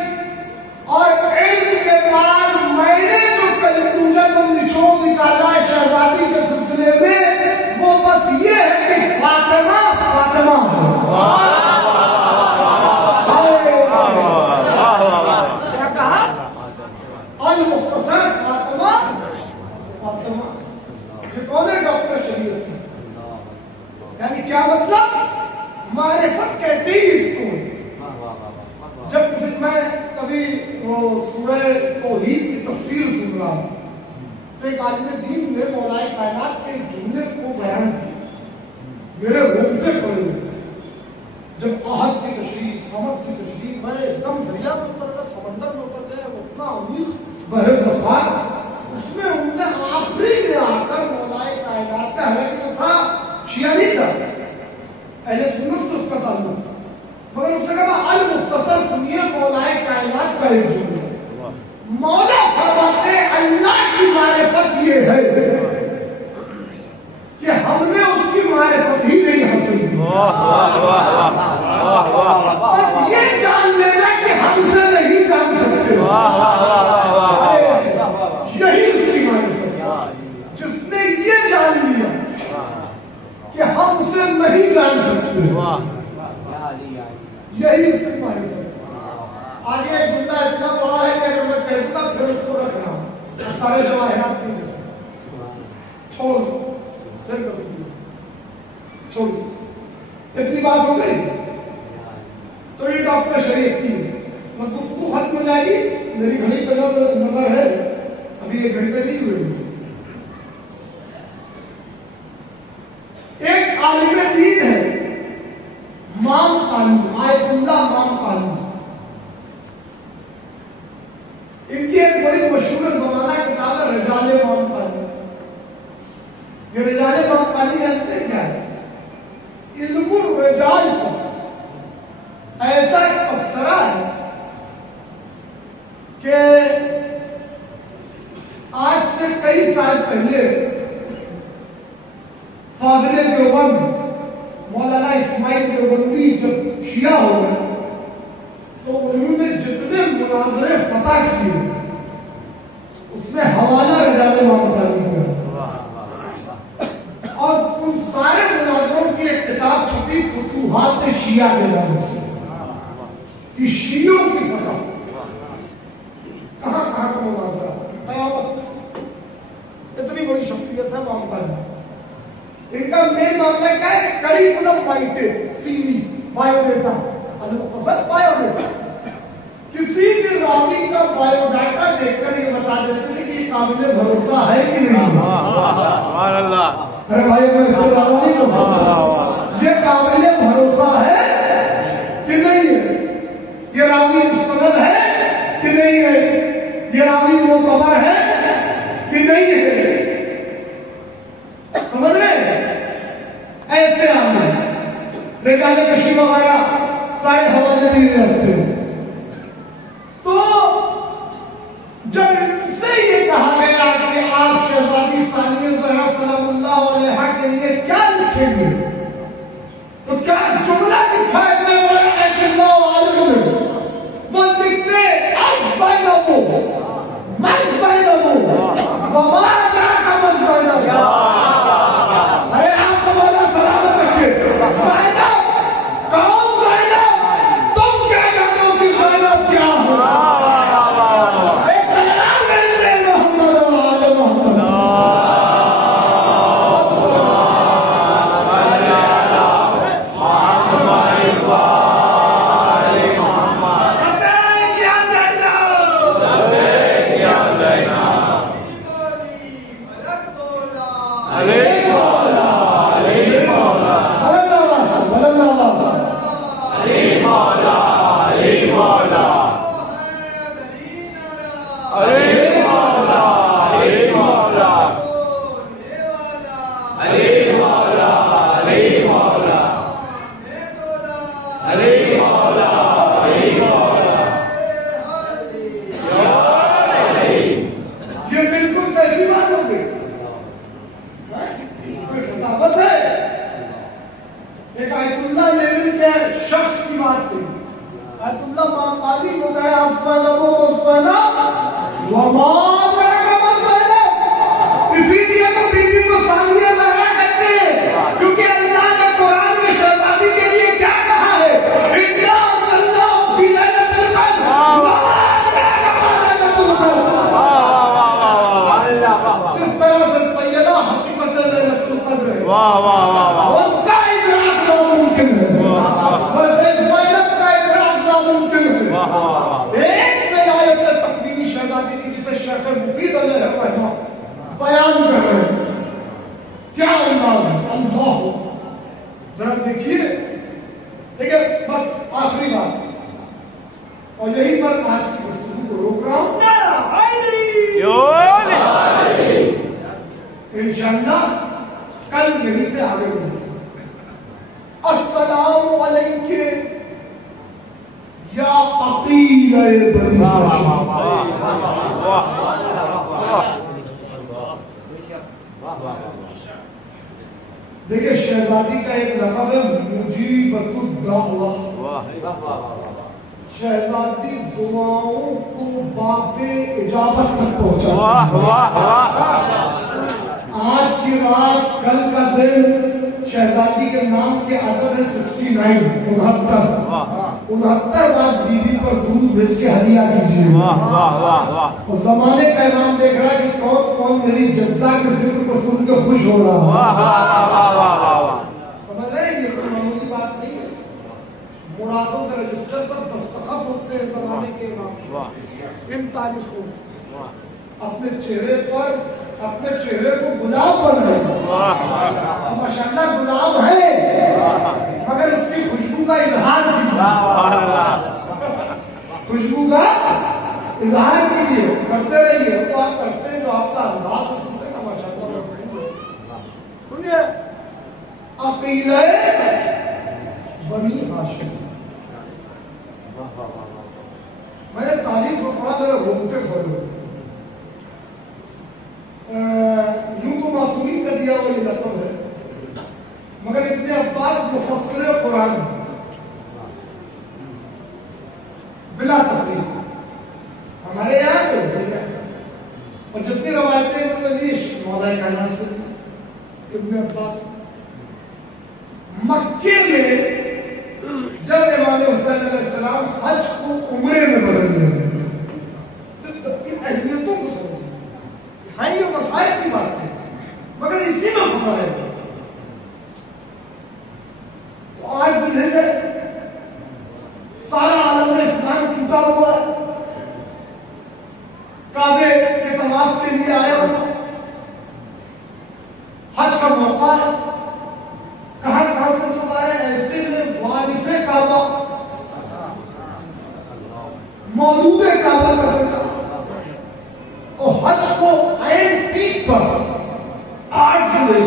اور علم کے بعد میں نے جو کنکلوژن نچوڑ نکالا ہے شہزادی کے سلسلے میں, وہ بس یہ ہے کہ فاطمہ فاطمہ کیا کہا, المختصر فاطمہ فاطمہ. یہ کون ہے؟ ڈاکٹر شریعت تھی. یعنی کیا مطلب, معرفت کہتے ہی اس کو. جب میں کبھی وہ سورہ توحید کی تفسیر سن رہا ہوں تو ایک عالم دین نے مولا کائنات کے جملے کو بیان کیا, میرے رونگٹے کھڑے ہوئے. جب احد کی تشریح, صمد کی تشریح, میں ایک دم دریا میں اتر گیا, سمندر میں اتر گیا, اتنا عمیق بحر ذخائر. اس میں ان نے آخری میں آ کر مولا کائنات کا, حالانکہ وہ تھا شیعہ نہیں تھا, اہل سنت سے اس کا تعلق تھا, مگر اس نے کہا المختصر سنیے مولا کائنات کا ایک جملہ. مولا فرماتے اللہ کی معرفت یہ ہے کہ ہم نے اس کی معرفت ہی نہیں حاصل کی, بس یہ جان لینا کہ ہم سے نہیں جان سکتے. یہی اس کی معرفت ہے. جس نے یہ جان لیا کہ ہم سے نہیں جان سکتے, یہی اس کی معرفت ہے. آگے ایک جملہ اتنا بڑا ہے کہ اگر میں کہتا پھر اس کو رکھنا, سارے جواہرات نہیں دے سکتے, چھوڑ دو, پھر کبھی چھوڑ دو. اتنی بات ہو گئی. تو یہ ڈاکٹر شریعت کی بس گفتگو ختم ہو جائے گی. میری گھڑی پہ نظر ہے, ابھی ایک گھنٹے نہیں ہوئے. ایک عالم دین ہے مام قانون, آیت اللہ مام قانون. ان کی ایک بڑی مشہور زمانہ کتاب ہے رجال مام قانون. یہ رجال مام قانون جانتے ہیں کیا ہے؟ علم الرجال کا ایسا تبصرہ ہے کہ آج سے کئی سال پہلے فاضل دیوبند مولانا اسماعیل دیوبندی جب شیعہ ہو گئے تو انہوں کہ شیعوں کی فتح کہاں کہاں کا مناظرہ قیامت. اتنی بڑی شخصیت ہے معاملہ ہے. ان کا مین معاملہ کیا ہے؟ کریکولم فائٹڈ سی وی بایو ڈیٹا المختصر بایو ڈیٹا. کسی بھی راوی کا بایو ڈاٹا دیکھ کر یہ بتا دیتے تھے کہ یہ قابل بھروسہ ہے کہ نہیں. سبحان اللہ. ارے بھائی میں اس سے زیادہ نہیں کروں. یہ قابل بھروسہ ہے کہ نہیں ہے؟ یہ راوی مستند ہے کہ نہیں ہے؟ یہ راوی معتبر ہے کہ نہیں ہے؟ سمجھ رہے؟ ایسے آدمی رجال کشی وغیرہ سارے حوالے نہیں رکھتے. تو جب ان سے یہ کہا گیا کہ آپ شہزادی ثانیہ زہرا سلام اللہ علیہا کے لیے کیا لکھیں گے تو کیا جملہ لکھا ہے اتنے بڑے ایت اللہ عالم نے؟ وہ لکھتے الزینبو من زینبو وما جاءک من زینبو. ارے آپ کو مولا سلامت رکھے. زینب کون زینب؟ تم کیا جانتے ہو کہ زینب کیا ہو؟ دیکھیں شہزادی کا ایک لقب ہے مجیبۃ الدعوہ. شہزادی دعاؤں کو باب اجابت تک پہنچا. آج کی رات کل کا دن شہزادی کے نام کے عدد ہے 69 69 بار بیوی پر درود بھیج کے ہدیہ کیجیے. اور زمانے کا امام دیکھ رہا ہے کہ کون کون میری جدہ کے ذکر کو سن کے خوش ہو رہا ہے. سمجھ رہے ہیں؟ یہ کوئی معمولی بات نہیں ہے. مرادوں کے رجسٹر پر دستخط ہوتے ہیں زمانے کے امام. ان تاریخوں اپنے چہرے کو گلاب بن رہے. ماشاءاللہ گلاب ہے مگر اس کی خوشبو کا اظہار کیجیے. خوشبو کا اظہار کیجیے, کرتے رہیے. تو آپ کرتے ہیں جو آپ کا انداز سنتے ہیں ماشاءاللہ. سنیے, عقیلہ بنی ہاشم. میں نے تاریخ کو پڑھا, میرے رومٹے کھولے ہوئے. یوں تو معصومین کا دیا ہوا یہ لقب ہے, مگر ابن عباس مفسر قرآن بلا تفریق ہمارے یہاں پہ. اور جتنی روایتیں انہوں نے لی مولا کائنات سے ابن عباس. مکے میں جب امام حسین علیہ السلام حج کو عمرے میں بدل دیں ان اہمیتوں کو سمجھیں. ہاں یہ مسائل کی بات ہے مگر اسی میں فضا ہے. تو آج ذی سارا عالم اسلام ٹوٹا ہوا ہے. کعبے کے طواف کے لیے آیا ہوا حج کا موقع ہے. کہاں کہاں سے لوگ آ رہے ہیں. ایسے میں وارث کعبہ مولود کعبہ کا بیٹا اور حج کو عین پیک پر 8 جولائی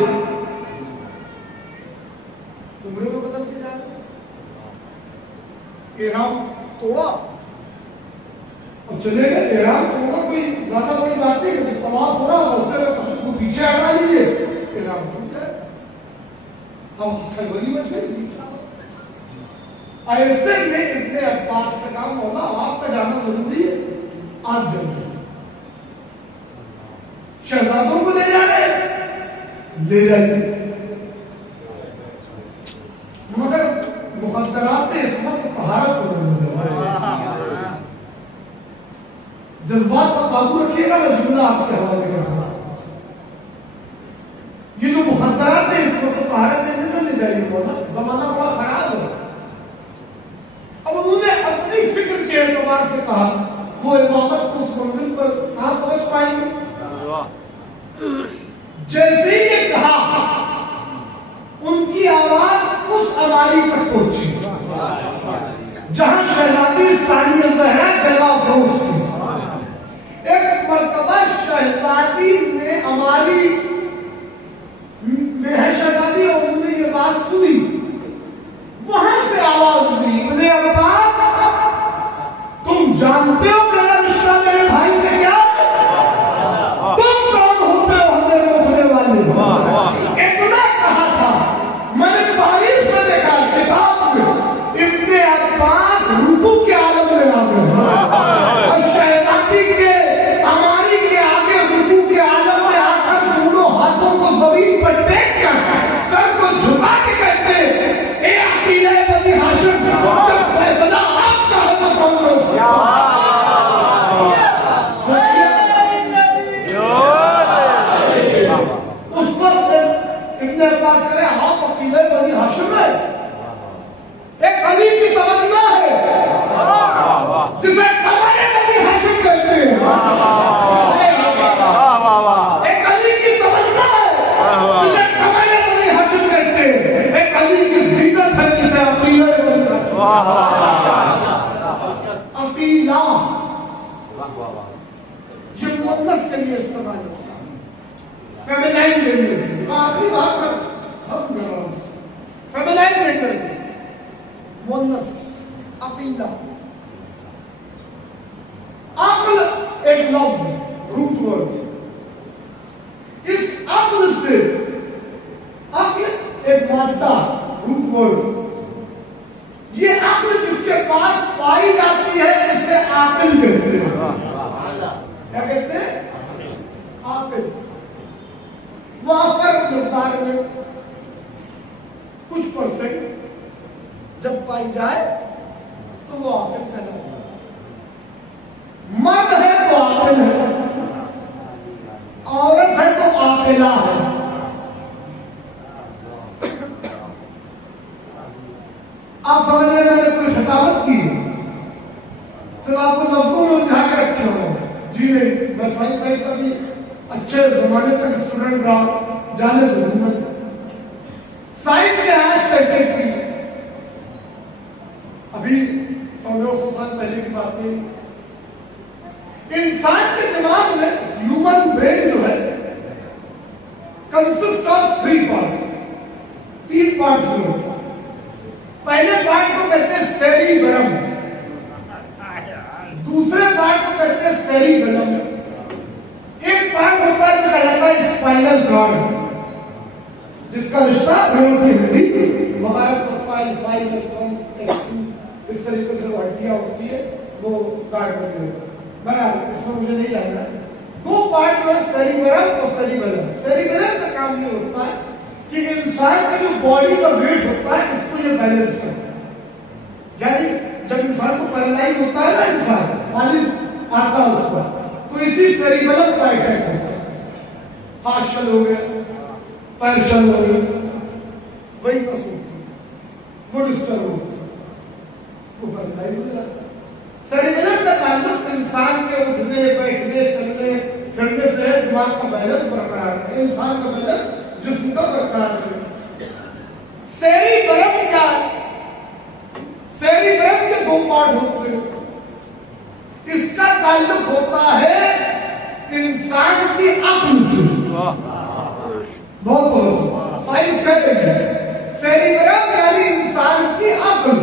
عمرے میں بدل کے جا رہے ہیں. احرام توڑا اور چلے گئے. احرام توڑا کوئی زیادہ بڑی بات نہیں کہ طواف ہو رہا ہوتے ہوئے قدم کو پیچھے ہٹا لیجیے. احرام ٹوٹ گئے. ہم کھلبلی میں سے ایسے میں ابن عباس کا کام ہونا آپ کا جانا ضروری ہے. آپ جانا شہزادوں کو لے جانے لے جانے مگر مقدرات عصمت طہارت کو جذبات پر قابو رکھیے گا. میں جملہ آپ کے حوالے کر رہا ہوں. یہ جو مقدرات عصمت طہارت لے جائیے مولا زمانہ بڑا خراب ہے. اب انہوں نے اپنی فکر کے اعتبار سے کہا وہ امامت کو اس منزل پر کہاں سمجھ پائیں گے. جیسے ہی یہ کہا ان کی آواز اس عماری تک پہنچی جہاں شہزادی ثانیہ زہرا جلوہ افروز تھی. ایک مرتبہ شہزادی نے عماری میں ہے شہزادی اور انہوں نے یہ بات سنی. وہاں سے آواز دی ابن عباس تم جانتے ہو میرا رشتہ میرے بھائی سے کیا؟ تم کون ہوتے ہو ہمیں روکنے والے؟ اتنا کہا تھا. میں نے تاریخ میں دیکھا کتاب میں ابن عباس رکوع کے عالم میں آ گئے اور شہزادی کے ہماری کے آگے رکوع کے عالم میں آ کر دونوں ہاتھوں کو زمین پر ٹیک کر سر کو جھکا کے کہتے اے عقیلہ بنی ہاشم جب فیصلہ آپ کا ہے تو کون روک سکتا؟ اس وقت ابن عباس کرے آپ عقیلہ بنی ہاشم ہے. ایک علی کی تمنا ہے جسے قمر بنی ہاشم کہتے ہیں. ایک علی کی تمنا ہے جسے قمر بنی ہاشم کہتے ہیں. ایک علی کی زینت ہے جسے عقیلہ بنی ہاشم. عقیلہ یہ مؤنث کے لیے استعمال ہوتا ہے. فیمینائن جینڈر آخری بات پر ختم کر رہا ہوں. فیمینائن جینڈر مؤنث عقیدہ. عقل ایک لفظ ہے روٹ ورڈ. اس عقل سے عقل ایک مادہ روٹ ورڈ. یہ عقل جس کے پاس پائی جاتی ہے اسے عاقل کہتے ہیں. کیا کہتے ہیں؟ عاقل. وافر مقدار میں کچھ پرسنٹ جب پائی جائے تو وہ عاقل کہلاتا ہے. مرد ہے تو عاقل ہے, عورت ہے تو عاقلہ ہے. آپ سمجھ رہے میں نے کوئی خطابت کی صرف آپ کو لفظوں میں الجھا کے رکھے ہو. جی نہیں, میں سائنس سائڈ کا بھی اچھے زمانے تک اسٹوڈنٹ رہا, جانے دو. سائنس نے آج تحقیق کی, ابھی 100-150 سال پہلے کی بات نہیں. انسان کے دماغ میں ہیومن برین جو ہے کنسسٹ آف 3 پارٹس. 3 پارٹس میں پہلے پارٹ کو کہتے ہیں سیریبرم, دوسرے پارٹ کو کہتے ہیں سیریبیلم, ایک پارٹ ہوتا ہے جو کہلاتا ہے اسپائنل کارڈ جس کا رشتہ ریڑھ کی ہڈی وغیرہ سپائل فائل اس طریقے سے ہڈیاں ہوتی ہے وہ کاٹ کرتی ہے. بہرحال اس میں مجھے نہیں جاننا. 2 پارٹ جو ہے سیریبرم اور سیریبیلم. سیریبیلم کا کام یہ ہوتا ہے کہ انسان کا جو باڈی کا ویٹ ہوتا ہے اس کو یہ بیلنس کرتا ہے. یعنی جب انسان کو پیرالائز ہوتا ہے نا، انسان فالج آتا ہے اس پر، تو اسی سیریبلم کا اٹیک ہوتا ہے، ہاتھ شل ہو گیا، پیر شل ہو گیا، وہی قصور وہ ڈسٹرب ہو گیا، وہ پیرالائز ہو جاتا ہے۔ سیریبلم کا تعلق انسان کے اٹھنے بیٹھنے چلنے پھرنے سے دماغ کا بیلنس برقرار ہے، انسان کا بیلنس جسم کا برقرار ہے۔ سیریبلم کیا ہے؟ سیریبلم کے دو پارٹ ہوتے ہیں، اس کا تعلق ہوتا ہے انسان کی عقل سے، بہت سائنس کہہ رہی ہے سیریبلم یعنی انسان کی عقل۔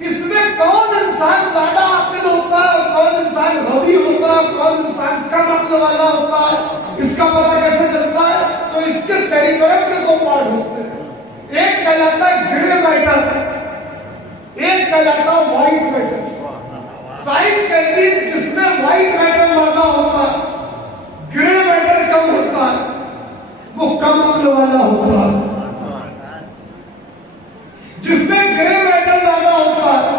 اس میں کون انسان زیادہ عقل ہوتا ہے، کون انسان غبی ہوتا ہے، کون انسان کم عقل والا ہوتا ہے، اس کا پتہ کیسے چلتا ہے؟ تو اس کے سیریبلم کے دو پارٹ ہوتے ہیں، ایک کہلاتا ہے گرے میٹر، ایک کہلاتا ہے وائٹ میٹر۔ سائنس کہتی ہے جس میں وائٹ میٹر زیادہ ہوتا ہے، گرے میٹر کم ہوتا ہے، وہ کم عقل والا ہوتا ہے۔ جس میں گرے میٹر زیادہ ہوتا ہے،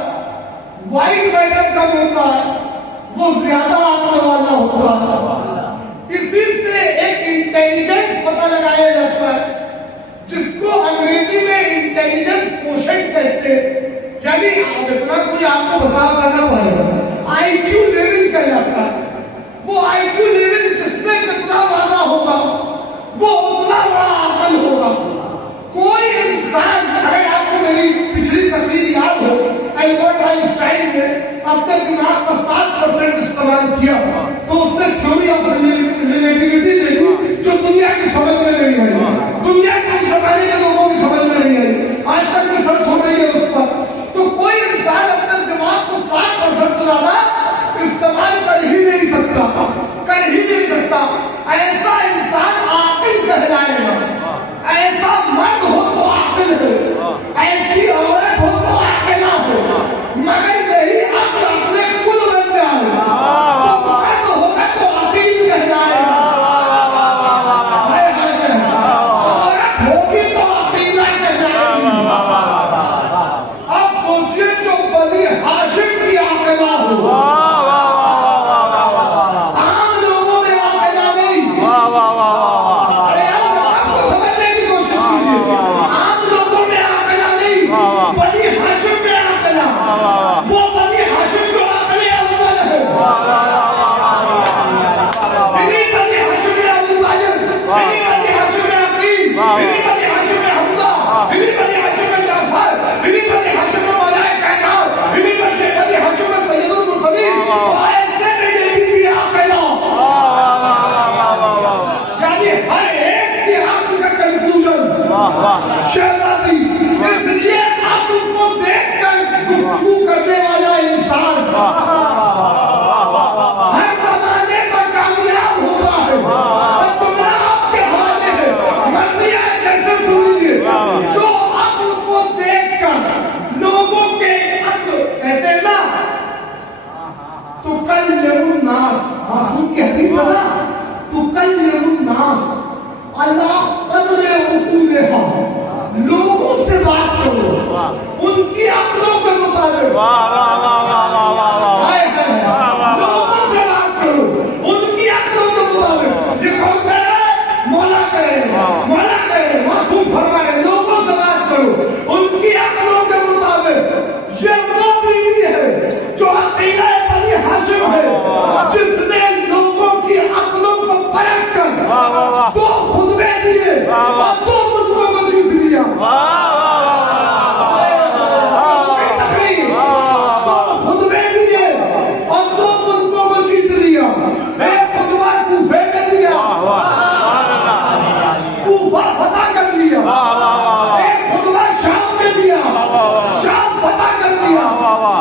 وائٹ میٹر کم ہوتا ہے، وہ زیادہ عقل والا ہوتا ہے۔ اسی سے ایک انٹیلیجنس پتہ لگایا جاتا ہے جس کو انگریزی میں انٹیلیجنس کوشنٹ کہتے ہیں، یعنی اتنا کوئی آپ کو بتا کرنا پڑے گا، آئی کیو لیول کہلاتا ہے۔ وہ آئی کیو لیول جس میں جتنا زیادہ ہوگا وہ اتنا بڑا عقل ہوگا۔ کوئی انسان، اگر آپ کو میری پچھلی تقریر یاد ہو، البرٹ آئنسٹائن نے اپنے دماغ کا 7% استعمال کیا تو اس نے تھیوری آف ریلیٹیوٹی دیکھی جو دنیا کی سمجھ میں نہیں آئی، دنیا کے زمانے کے لوگوں کی سمجھ میں نہیں آئی، آج تک ریسرچ ہو رہی ہے اس پر۔ تو کوئی انسان اپنے دماغ کو 7% سے زیادہ استعمال کر ہی نہیں سکتا، ایسا انسان عاقل کہلائے گا۔ ایسا مرد ہو تو عاقل ہے، ایسی عورت ہو تو عاقلہ ہو، مگر یہی عقل اپنے خود بن جائے تو مرد ہوگا تو عقیل کہلائے گا، عورت ہوگی تو عقیلہ کہلائے گا۔ اب سوچئے جو بنی ہاشم کی عاقلہ ہو، عام لوگوں میں عاقلہ نہیں، عام لوگوں میں عاقلہ نہیں، بنی ہاشم میں عاقلہ، وہ بنی ہاشم جو عاقل اول ہے، انہی بنی ہاشم میں ابو طالب، انہی بنی ہاشم میں عقیل، انہی بنی ہاشم میں حمزہ، انہی بنی ہاشم میں جعفر، انہی بنی ہاشم میں مولا کائنات، انہی بنی ہاشم میں سید المرسلین، ایسے میں یہ بھی عاقلہ، یعنی ہر ایک کی عقل کا کنکلوژن شہزادی۔ اس لیے عقل کو دیکھ کر گفتگو کرنے والا انسان ہر زمانے پر کامیاب ہوتا ہے۔ اور تمہارا آپ کے حوالے ہے، مرضی ہے کیسے سنیے، جو عقل کو دیکھ کر لوگوں کے عقل کہتے ہیں نا تکلم الناس، معصوم کی حدیث ہے نا تکلم الناس اللہ قدر عقولها، لوگوں سے بات کرو ان کی عقلوں کے مطابق، لوگوں سے بات کرو ان کی عقلوں کے مطابق۔ یہ کون کہہ رہا ہے؟ مولا کہہ رہے ہیں، مولا کہہ رہے ہیں، معصوم فرما رہے ہیں لوگوں سے بات کرو ان کی عقلوں کے مطابق۔ یہ وہ بیوی ہے جو عقیلہ بنی ہاشم ہے، جس نے لوگوں کی عقلوں کو پرکھ کر دو خطبے دیے اور دو ملکوں کو جیت لیا۔ دو خطبے دیے اور دو ملکوں کو جیت لیا۔ ایک خطبہ کوفے میں دیا، کوفہ فتح کر لیا، ایک خطبہ شام میں دیا، شام فتح کر دیا۔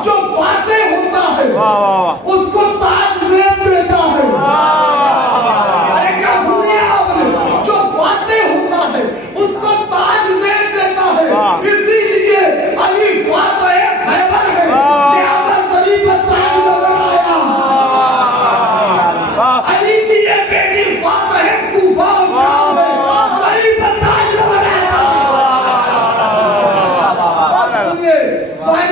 جو فاتح ہوتا ہے اس کو تاج زیب دیتا ہے۔ ارے کیا سنیے آپ نے، جو فاتح ہوتا ہے اس کو تاج زیب دیتا ہے۔ اسی لیے علی فاتح خیبر ہے، لہذا سری پر تاج نظر آیا۔ علی کی یہ بیٹی فاتح کوفہ اور شام ہے، سری پر تاج نظر آیا۔ سنیے